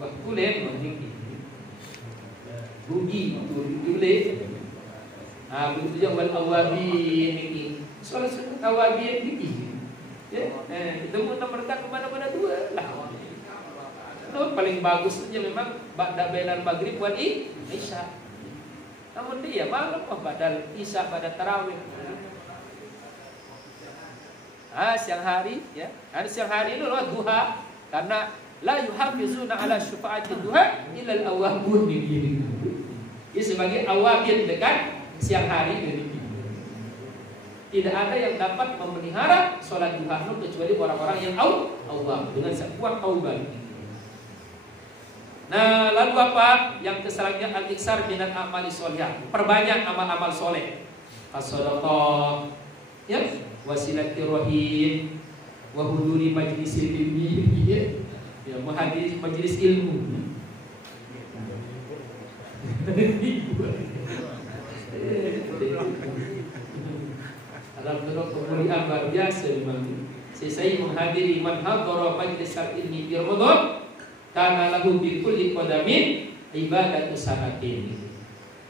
Waktu lem niki. Rugi boleh. Begitu juga wal awabin niki. Soal sunat awabin niki. Ya, kita mau mereka kemana-mana dua lah. Itu paling bagusnya memang ba'da bainal maghrib wal isya. Namun dia malam badal isya pada tarawih. Siang hari ya. Hari siang hari itu lewat duha karena la yuhafizuna ala syufa'ati duha illa al-awwabun niki. Ini sebagai awabin dekat siang hari ini. Tidak ada yang dapat memelihara sholat duha kecuali orang-orang yang awwab dengan sekuat taubat. Nah, lalu apa yang selanjutnya al-iksar minat amali sholihah. Perbanyak amal-amal soleh. As-shadaqah, ya, wasilatirrahim, wa huduri majlisil ilmi, ya, menghadiri majelis ilmu. Alhamdulillah kemuliaan luar biasa memang. Saya menghadiri man hadara majlis ilmi di Ramadan kana lahu bi kulli qadamin ibadatu sanatin.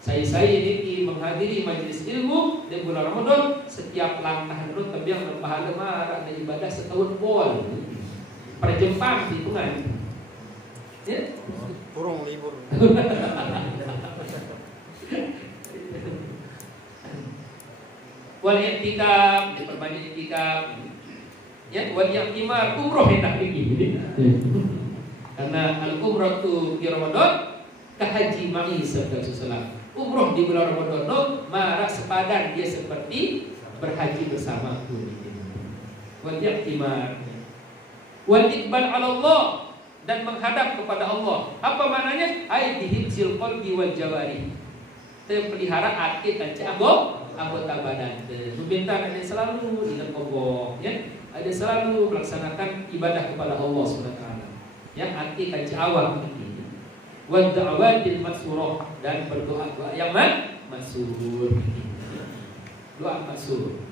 Saya ini menghadiri majelis ilmu di bulan Ramadan setiap langkah menurut tabiang berpahala marah dan ibadah setahun pol. Perjempaan hitungan. Ya, burung libur. Wal i'tikaf, diperbanyak i'tikaf. Ya, wal i'timar umroh hendak begini. Karena al-umrah itu di Ramadan kahaji ma'i sabda Rasulullah. Umroh di bulan Ramadan marah sepadan dia seperti berhaji bersamaku. Wal i'timar. Wal iqbal 'ala Allah dan menghadap kepada Allah. Apa maknanya? Ai dihibzil qalbi wal jawari. Terpelihara hati dan anggota badan. Meminta ada selalu dengan Allah, ya. Ada selalu melaksanakan ibadah kepada Allah SWT. Ya, hati dan awal ini. Wa da'watil masurah dan berdoa-doa yang masyhur. Doa masyhur.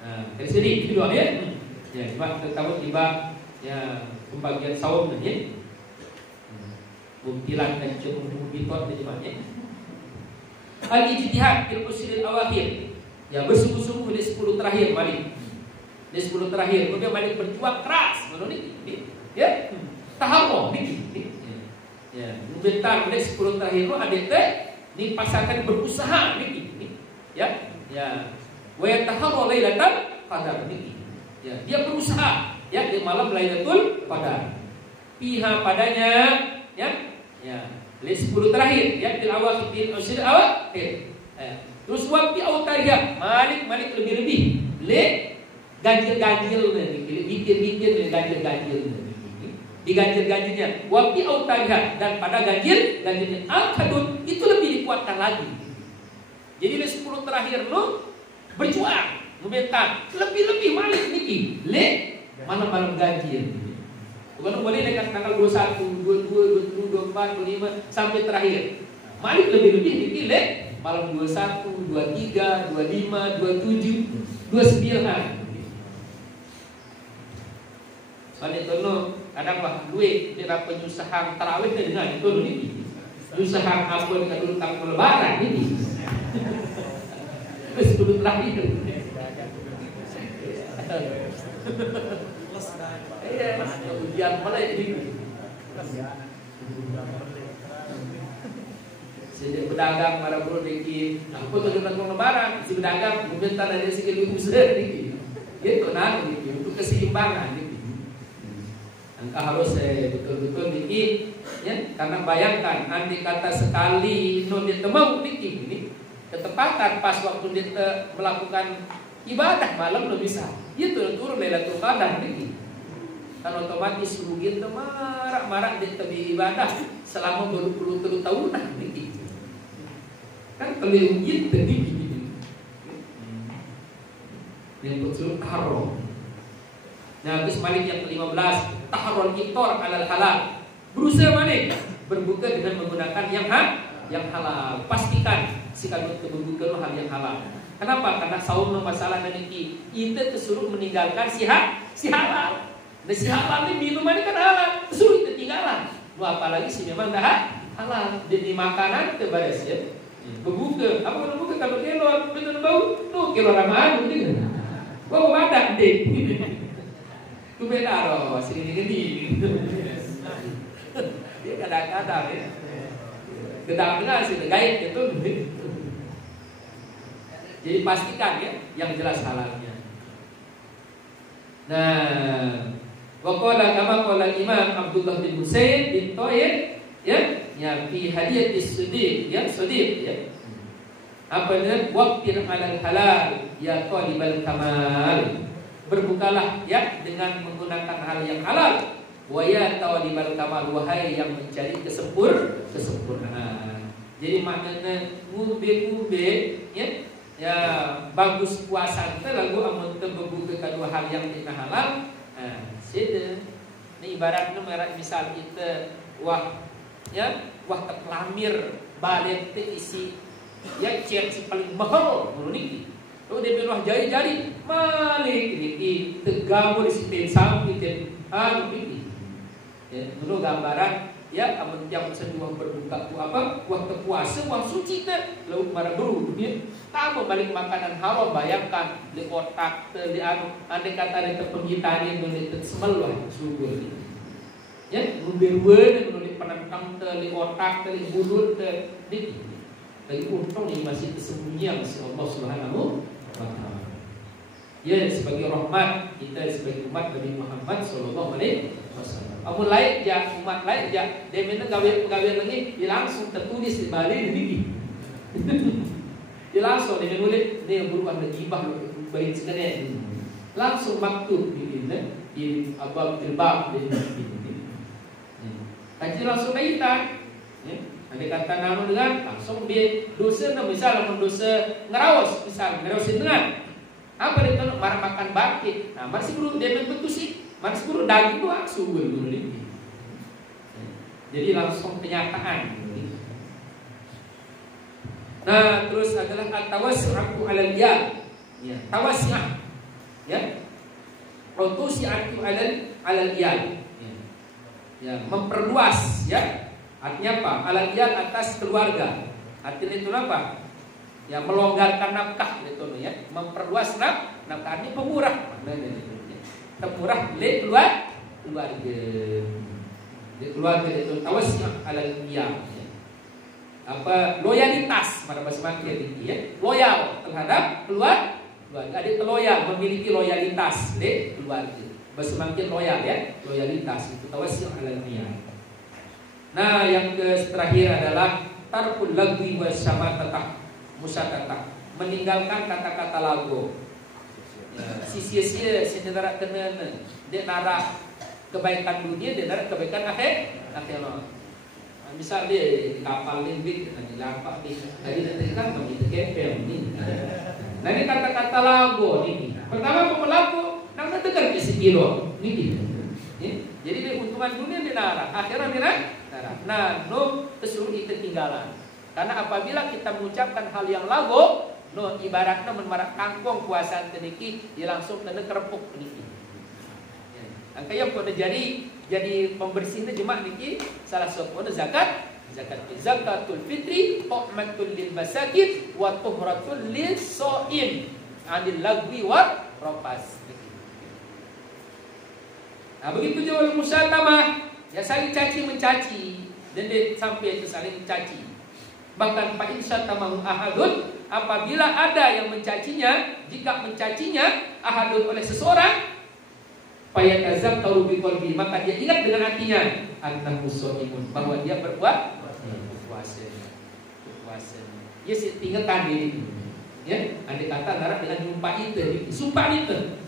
Nah, dari sini itu doa ya. Ya, cuma kita tiba ya pembagian saum ya. Buktilan dan cukup mubitot di depannya. Al-ijtihad fil usulil awakhir. Ya bersungguh-sungguh di 10 terakhir balik. Di 10 terakhir kemudian balik berjuang keras menurut ini. Ya. Taharro niki. Ya, bentar di 10 terakhir itu ada teh ni pasangan berusaha niki. Ya. Ya. Wa yataharro lailatal qadar niki. Ya, dia berusaha ya di malam Lailatul Qadar. Piha padanya ya. Ya. Di 10 terakhir ya fil awakhir usul awakhir. Terus waktu autariah malik lebih-lebih. Le ganjil-ganjil bikin ganjil-ganjil. Diganjil-ganjilnya waktu autariah dan pada ganjilnya al-kadun itu lebih dikuatkan lagi. Jadi di 10 terakhir lu berjuang, meminta lebih-lebih malik niki. Le malam-malam ganjil. Bukan boleh dekat tanggal 21, 22, 23, 24, 25 sampai terakhir. Malik lebih-lebih dipilih malam 21, 23, 25, 27, 29. Soalnya itu kadang lah duit tidak penyusahan tarawih dengan itu ini. Usaha apa dengan utang lebaran ini. Terus kudu terakhir. Iya, ujian mulai ini. Sejak berdagang para bro dikit, aku tuh tentang lebaran, si berdagang meminta dari si kedua usaha dikit. Gitu nah, untuk keseimbangan. Angka harus betul-betul dikit, ya, karena bayangkan, andai kata sekali non ditemau dikit ini, ketepatan pas waktu dia melakukan ibadah malam lo bisa, itu turun Lailatul Qadar dikit, kan otomatis rugi marah dia ibadah selama berpuluh-puluh tahun dikit, kan kelihut dikit, yang betul haram. Nah, habis Malik yang ke-15, taharul iftar alal halal. Berusaha mana? Berbuka dengan menggunakan yang halal. Pastikan si kalimat berbuka hal yang halal. Kenapa? Karena saum masalah nanti kita disuruh meninggalkan si halal. Dan si halal ini minuman kan halal, disuruh kita tinggalan. Apalagi si memang dah halal. Jadi makanan terbatas ya. Berbuka, apa berbuka kalau kelor, betul bau, tuh kelor ramadhan gitu. Bau badak deh. Itu beda loh, sini gini. Dia kadang-kadang ya. Gedang-gedang sih, gaib itu. Jadi pastikan ya, yang jelas halalnya. Nah, waqala kama qala Imam Abdullah bin Husain bin Thayyib ya fi hadiyatis Siddiq ya Siddiq ya. Apa dia? Waqtir 'alal halal ya talibal kamal. Berbukalah ya dengan menggunakan hal yang halal. Wa ya talibal kamal, wahai yang mencari kesempurnaan. Jadi maknanya ngube ya bagus puasa teh lagu amun teu berbuka kedua hal yang tidak halal. Nah, sede. Ini ibaratnya merek misal kita wah kelamir balik teh isi ya cek si paling mahal menurut kalau dia bilang jari-jari malik ini tegamu di situ sampai dan ini ya menurut gambaran ya amun yang sedang berbuka waktu puasa wah suci teh lalu para beru ya kamu balik makanan haram bayangkan di otak di andai kata ada penghitani menurut semel wah subur ya ngubirweun menurut penentang di otak di mulut di lagi untung ini masih tersembunyi yang si Allah Subhanahu wa ta'ala. Ya sebagai rahmat kita sebagai umat Nabi Muhammad sallallahu alaihi wasallam. Amun lain ja umat lain ja demena gawe lagi langsung tertulis di balik ini. Dia langsung dia menulis dia berupa gibah baik sekali. Langsung maktub di abab jilbab di kaji langsung kaitan ya. Ada kata nama dengan langsung dia dosa, misal dosa ngerawas, misal ngerawasin dengan apa dia tahu marah makan bangkit. Nah, masih perlu dia bentuk sih, masih perlu daging tuh langsung dulu ini. Jadi langsung kenyataan. Nah, terus adalah at-tawassi'u 'alal iyal. Ya, tawassi'ah. Ya. Rotusi'atu 'alal iyal. Ya, memperluas ya. Artinya apa? Alal iyal atas keluarga. Artinya itu apa? Ya melonggarkan nafkah gitu ya. Memperluas nafkahnya pemurah. Pemurah keluarga. Di keluarga itu tawassy' alal iyal. Apa loyalitas pada bahasa Maki ya. Loyal terhadap keluarga. Ada loyal, memiliki loyalitas di keluarga. Bahasa Maki loyal ya. Loyalitas itu tawassy' alal iyal. Nah, yang terakhir adalah tarkul lagwi wa syamatata musyatatah, meninggalkan kata-kata lagu. Ya, sia-sia sinedara kena dia nara kebaikan dunia, dia nara kebaikan akhirat. Misal dia di kapal limbik di lapak di tadi kan begitu kepel ini. Nah, ini kata-kata lagu ini. Pertama pemelaku nang tegar ke si piro niki. Jadi dia untungan dunia dia nara, akhirat dia nara. Nah, no tesuruh kita tinggalan. Karena apabila kita mengucapkan hal yang lagu, no ibaratnya menmarak kangkung puasa teniki, dia langsung kena kerepuk teniki. Angkanya pada jadi pembersihnya jemaah niki salah satu zakatul fitri tuhmatul lil masakin wa tuhratul lis shaim anil lagwi wa rafas. Nah, begitu juga wal musyatamah, ya saling caci mencaci dan sampai itu saling mencaci. Bahkan fa in syatamahu ahadun, apabila ada yang mencacinya, jika mencacinya ahadun oleh seseorang, fayatazakkaru biqalbi, maka dia ingat dengan hatinya annahu shaimun, bahwa dia berpuasa. Dia tinggalkan diri. Ya, andai kata narap dengan sumpah itu, sumpah itu.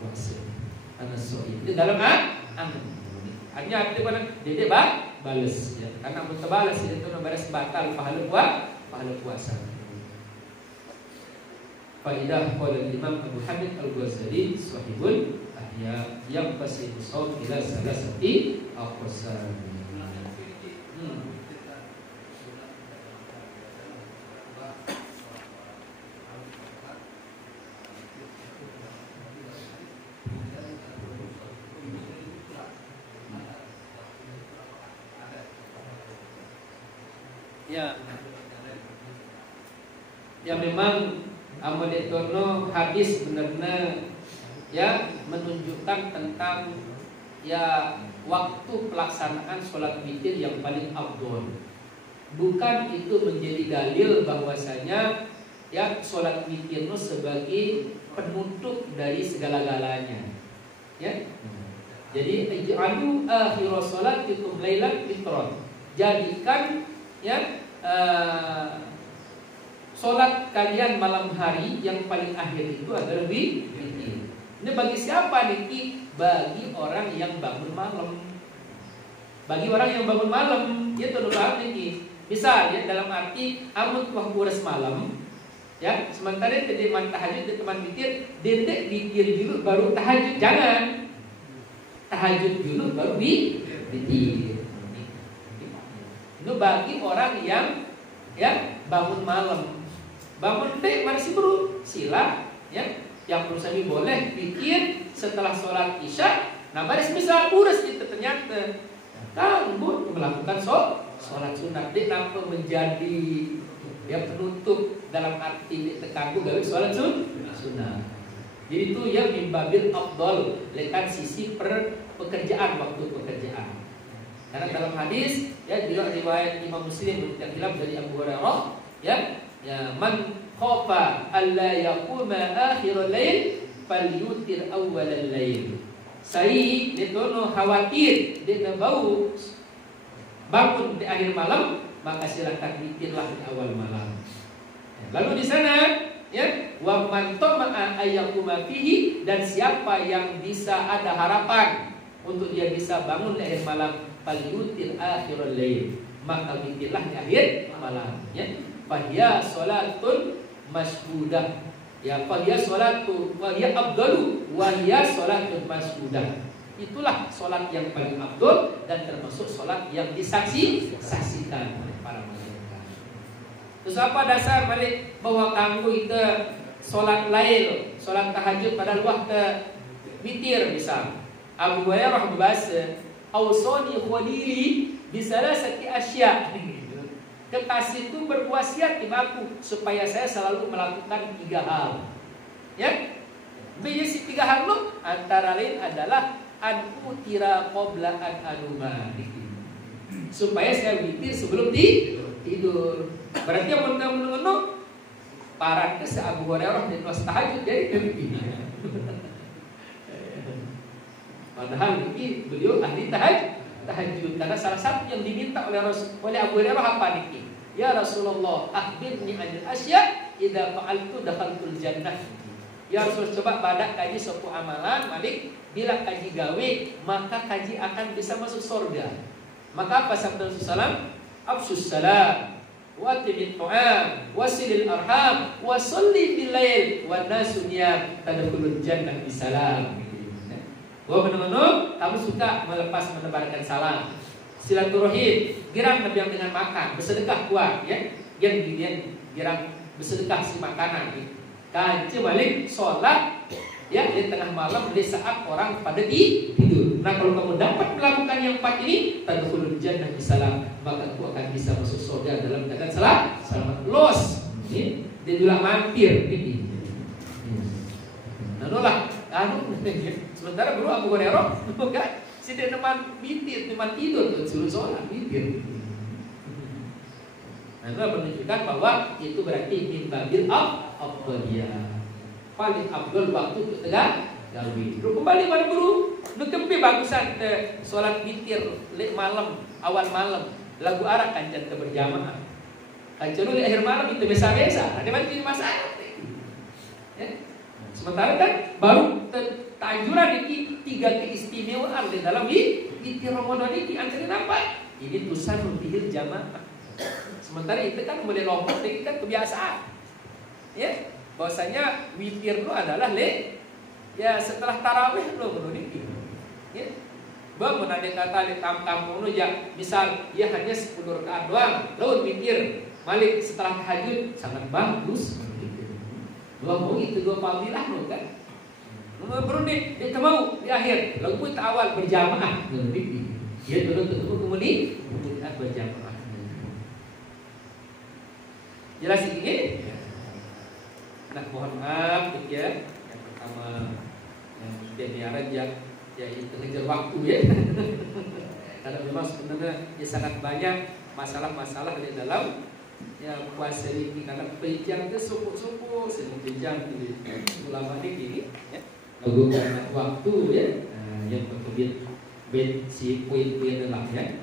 Puasa. Karena shaim. Itu dalam artinya apa? Dia balas ya. Karena balas itu balas batal pahala puasa. Faidah qala Imam Abu Hamid Al-Ghazali sahibul ahya yang pasti shaum ila salasati aqsam. Ya memang amal etono hadis benar-benar ya menunjukkan tentang ya waktu pelaksanaan sholat witir yang paling afdol. Bukan itu menjadi dalil bahwasanya ya sholat witir itu sebagai penutup dari segala-galanya. Ya. Jadi ij'alu akhir sholatikum lailan fitron. Jadikan ya sholat kalian malam hari yang paling akhir itu adalah witir. Ini bagi siapa niki? Bagi orang yang bangun malam. Bagi orang yang bangun malam, dia tuh niki. Misal ya dalam arti amun waktu uras malam, ya sementara tadi man tahajud di teman witir, dendek witir dulu baru tahajud, jangan tahajud dulu baru witir. Itu bagi orang yang ya bangun malam. Bangun dek masih baru sila ya. Yang berusaha boleh bikin setelah sholat isya. Nah baris misal urus itu ternyata kamu melakukan sholat sunat. Dia nampak menjadi dia penutup dalam arti terganggu gawe sholat sunat. Jadi itu yang mimbabil afdol lekan sisi pekerjaan waktu pekerjaan. Karena dalam hadis ya juga riwayat Imam Muslim yang hilang dari Abu Hurairah ya man khafa alla yaquma akhirul lail falyutir awwalal lail. Saya ditono khawatir dia bau bangun di akhir malam, maka silakan witirlah di awal malam. Lalu di sana ya wa man tama'a ayyakuma fihi, dan siapa yang bisa ada harapan untuk dia bisa bangun di akhir malam, falyutir akhirul lail, maka witirlah di akhir malam ya. Fahya sholatun mashudah ya, fahya sholatu fahya abdalu wahya sholatun mashudah. Itulah sholat yang paling abdul dan termasuk sholat yang disaksikan oleh para malaikat. Terus apa dasar balik bahwa kamu itu sholat lail, sholat tahajud pada waktu witir misal. Abu Hurairah berbahasa awsani khalili bisalasati asya. Kekasihku berwasiat kepada supaya saya selalu melakukan 3 hal. Ya. Biasa 3 hal itu antara lain adalah an utira qabla an anuma. Supaya saya witir sebelum tidur. Berarti yang menunggu paran ke Abu Hurairah di kelas tahajud jadi kewitir. Padahal ini beliau ahli tahajud. Karena salah satu yang diminta oleh Abu Hurairah apa niki? Ya Rasulullah, akhbirni anil asya idza fa'altu dakhaltul jannah. Ya Rasul, coba badak kaji suatu amalan, Malik, bila kaji gawe, maka kaji akan bisa masuk surga. Maka apa sabda Rasulullah? Afsus salam, wa timit tu'am, wasilil arham, wa sholli bil lail, wa nasu niyam, tadkhulul jannah bisalam. Bahwa benar-benar kamu suka melepas menebarkan salam. silaturahim, girang yang dengan makan, bersedekah kuat ya. Yang girang bersedekah si makanan. Kaji balik sholat ya di tengah malam di saat orang pada tidur. Nah kalau kamu dapat melakukan yang 4 ini, tadkhulul jannah bisalam, maka kamu akan bisa masuk surga dalam keadaan selamat. Los, dia bilang mampir ini. Nah lah, sementara bro Abu Hurairah bukan si dia teman tidur tuh suruh sholat tidur. Nah itu menunjukkan bahwa itu berarti min babil afdaliyah. Paling afdal waktu untuk tegak gawi. Lu kembali pada guru, lu kempi bagusan sholat witir lek malam, awal malam, lagu Arab kancan ke berjamaah. Kancan di akhir malam itu biasa-biasa, ada macam masalah. Ya. Sementara kan baru tanjuran ini 3 keistimewaan di dalam witir Ramadan ini antara apa? Ini tusan membihir jamaah. Sementara itu kan boleh lompat, ini kan kebiasaan. Ya. Bahwasanya witir itu adalah ya setelah tarawih lo menurut ya bangun ada kata di kamu nu ya misal ya hanya 10 rakaat doang lo witir malik setelah tahajud sangat bagus dua mau itu dua fadilah lo kan baru nih dia mau di akhir lalu pun awal berjamaah dia dulu ketemu kemudian berjamaah jelas ini. Nah mohon maaf ya, yang pertama yang biaran ya itu ngejar waktu ya. Karena memang sebenarnya ya sangat banyak masalah-masalah di dalam ya puasa ini karena perincian itu suku-suku sering bincang di ulama ini ya. Lalu karena waktu ya, yang kemudian si poin-poin adalah ya.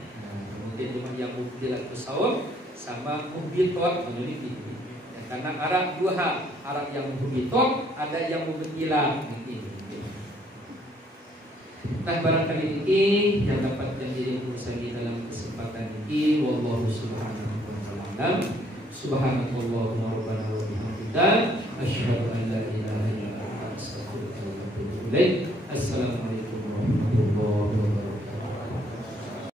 Kemudian cuma yang mubtilat pesawat sama mubtilat menjadi karena Arab 2 hal, Arab yang mubitot, ada yang mubtilah. Nah barangkali ini yang dapat menjadi urusan di dalam kesempatan ini. Wallahu subhanahu wa ta'ala. Subhanallahumma rabbana wa bihamdika asyhadu an la ilaha illa anta astaghfiruka wa atubu ilaik. Assalamualaikum.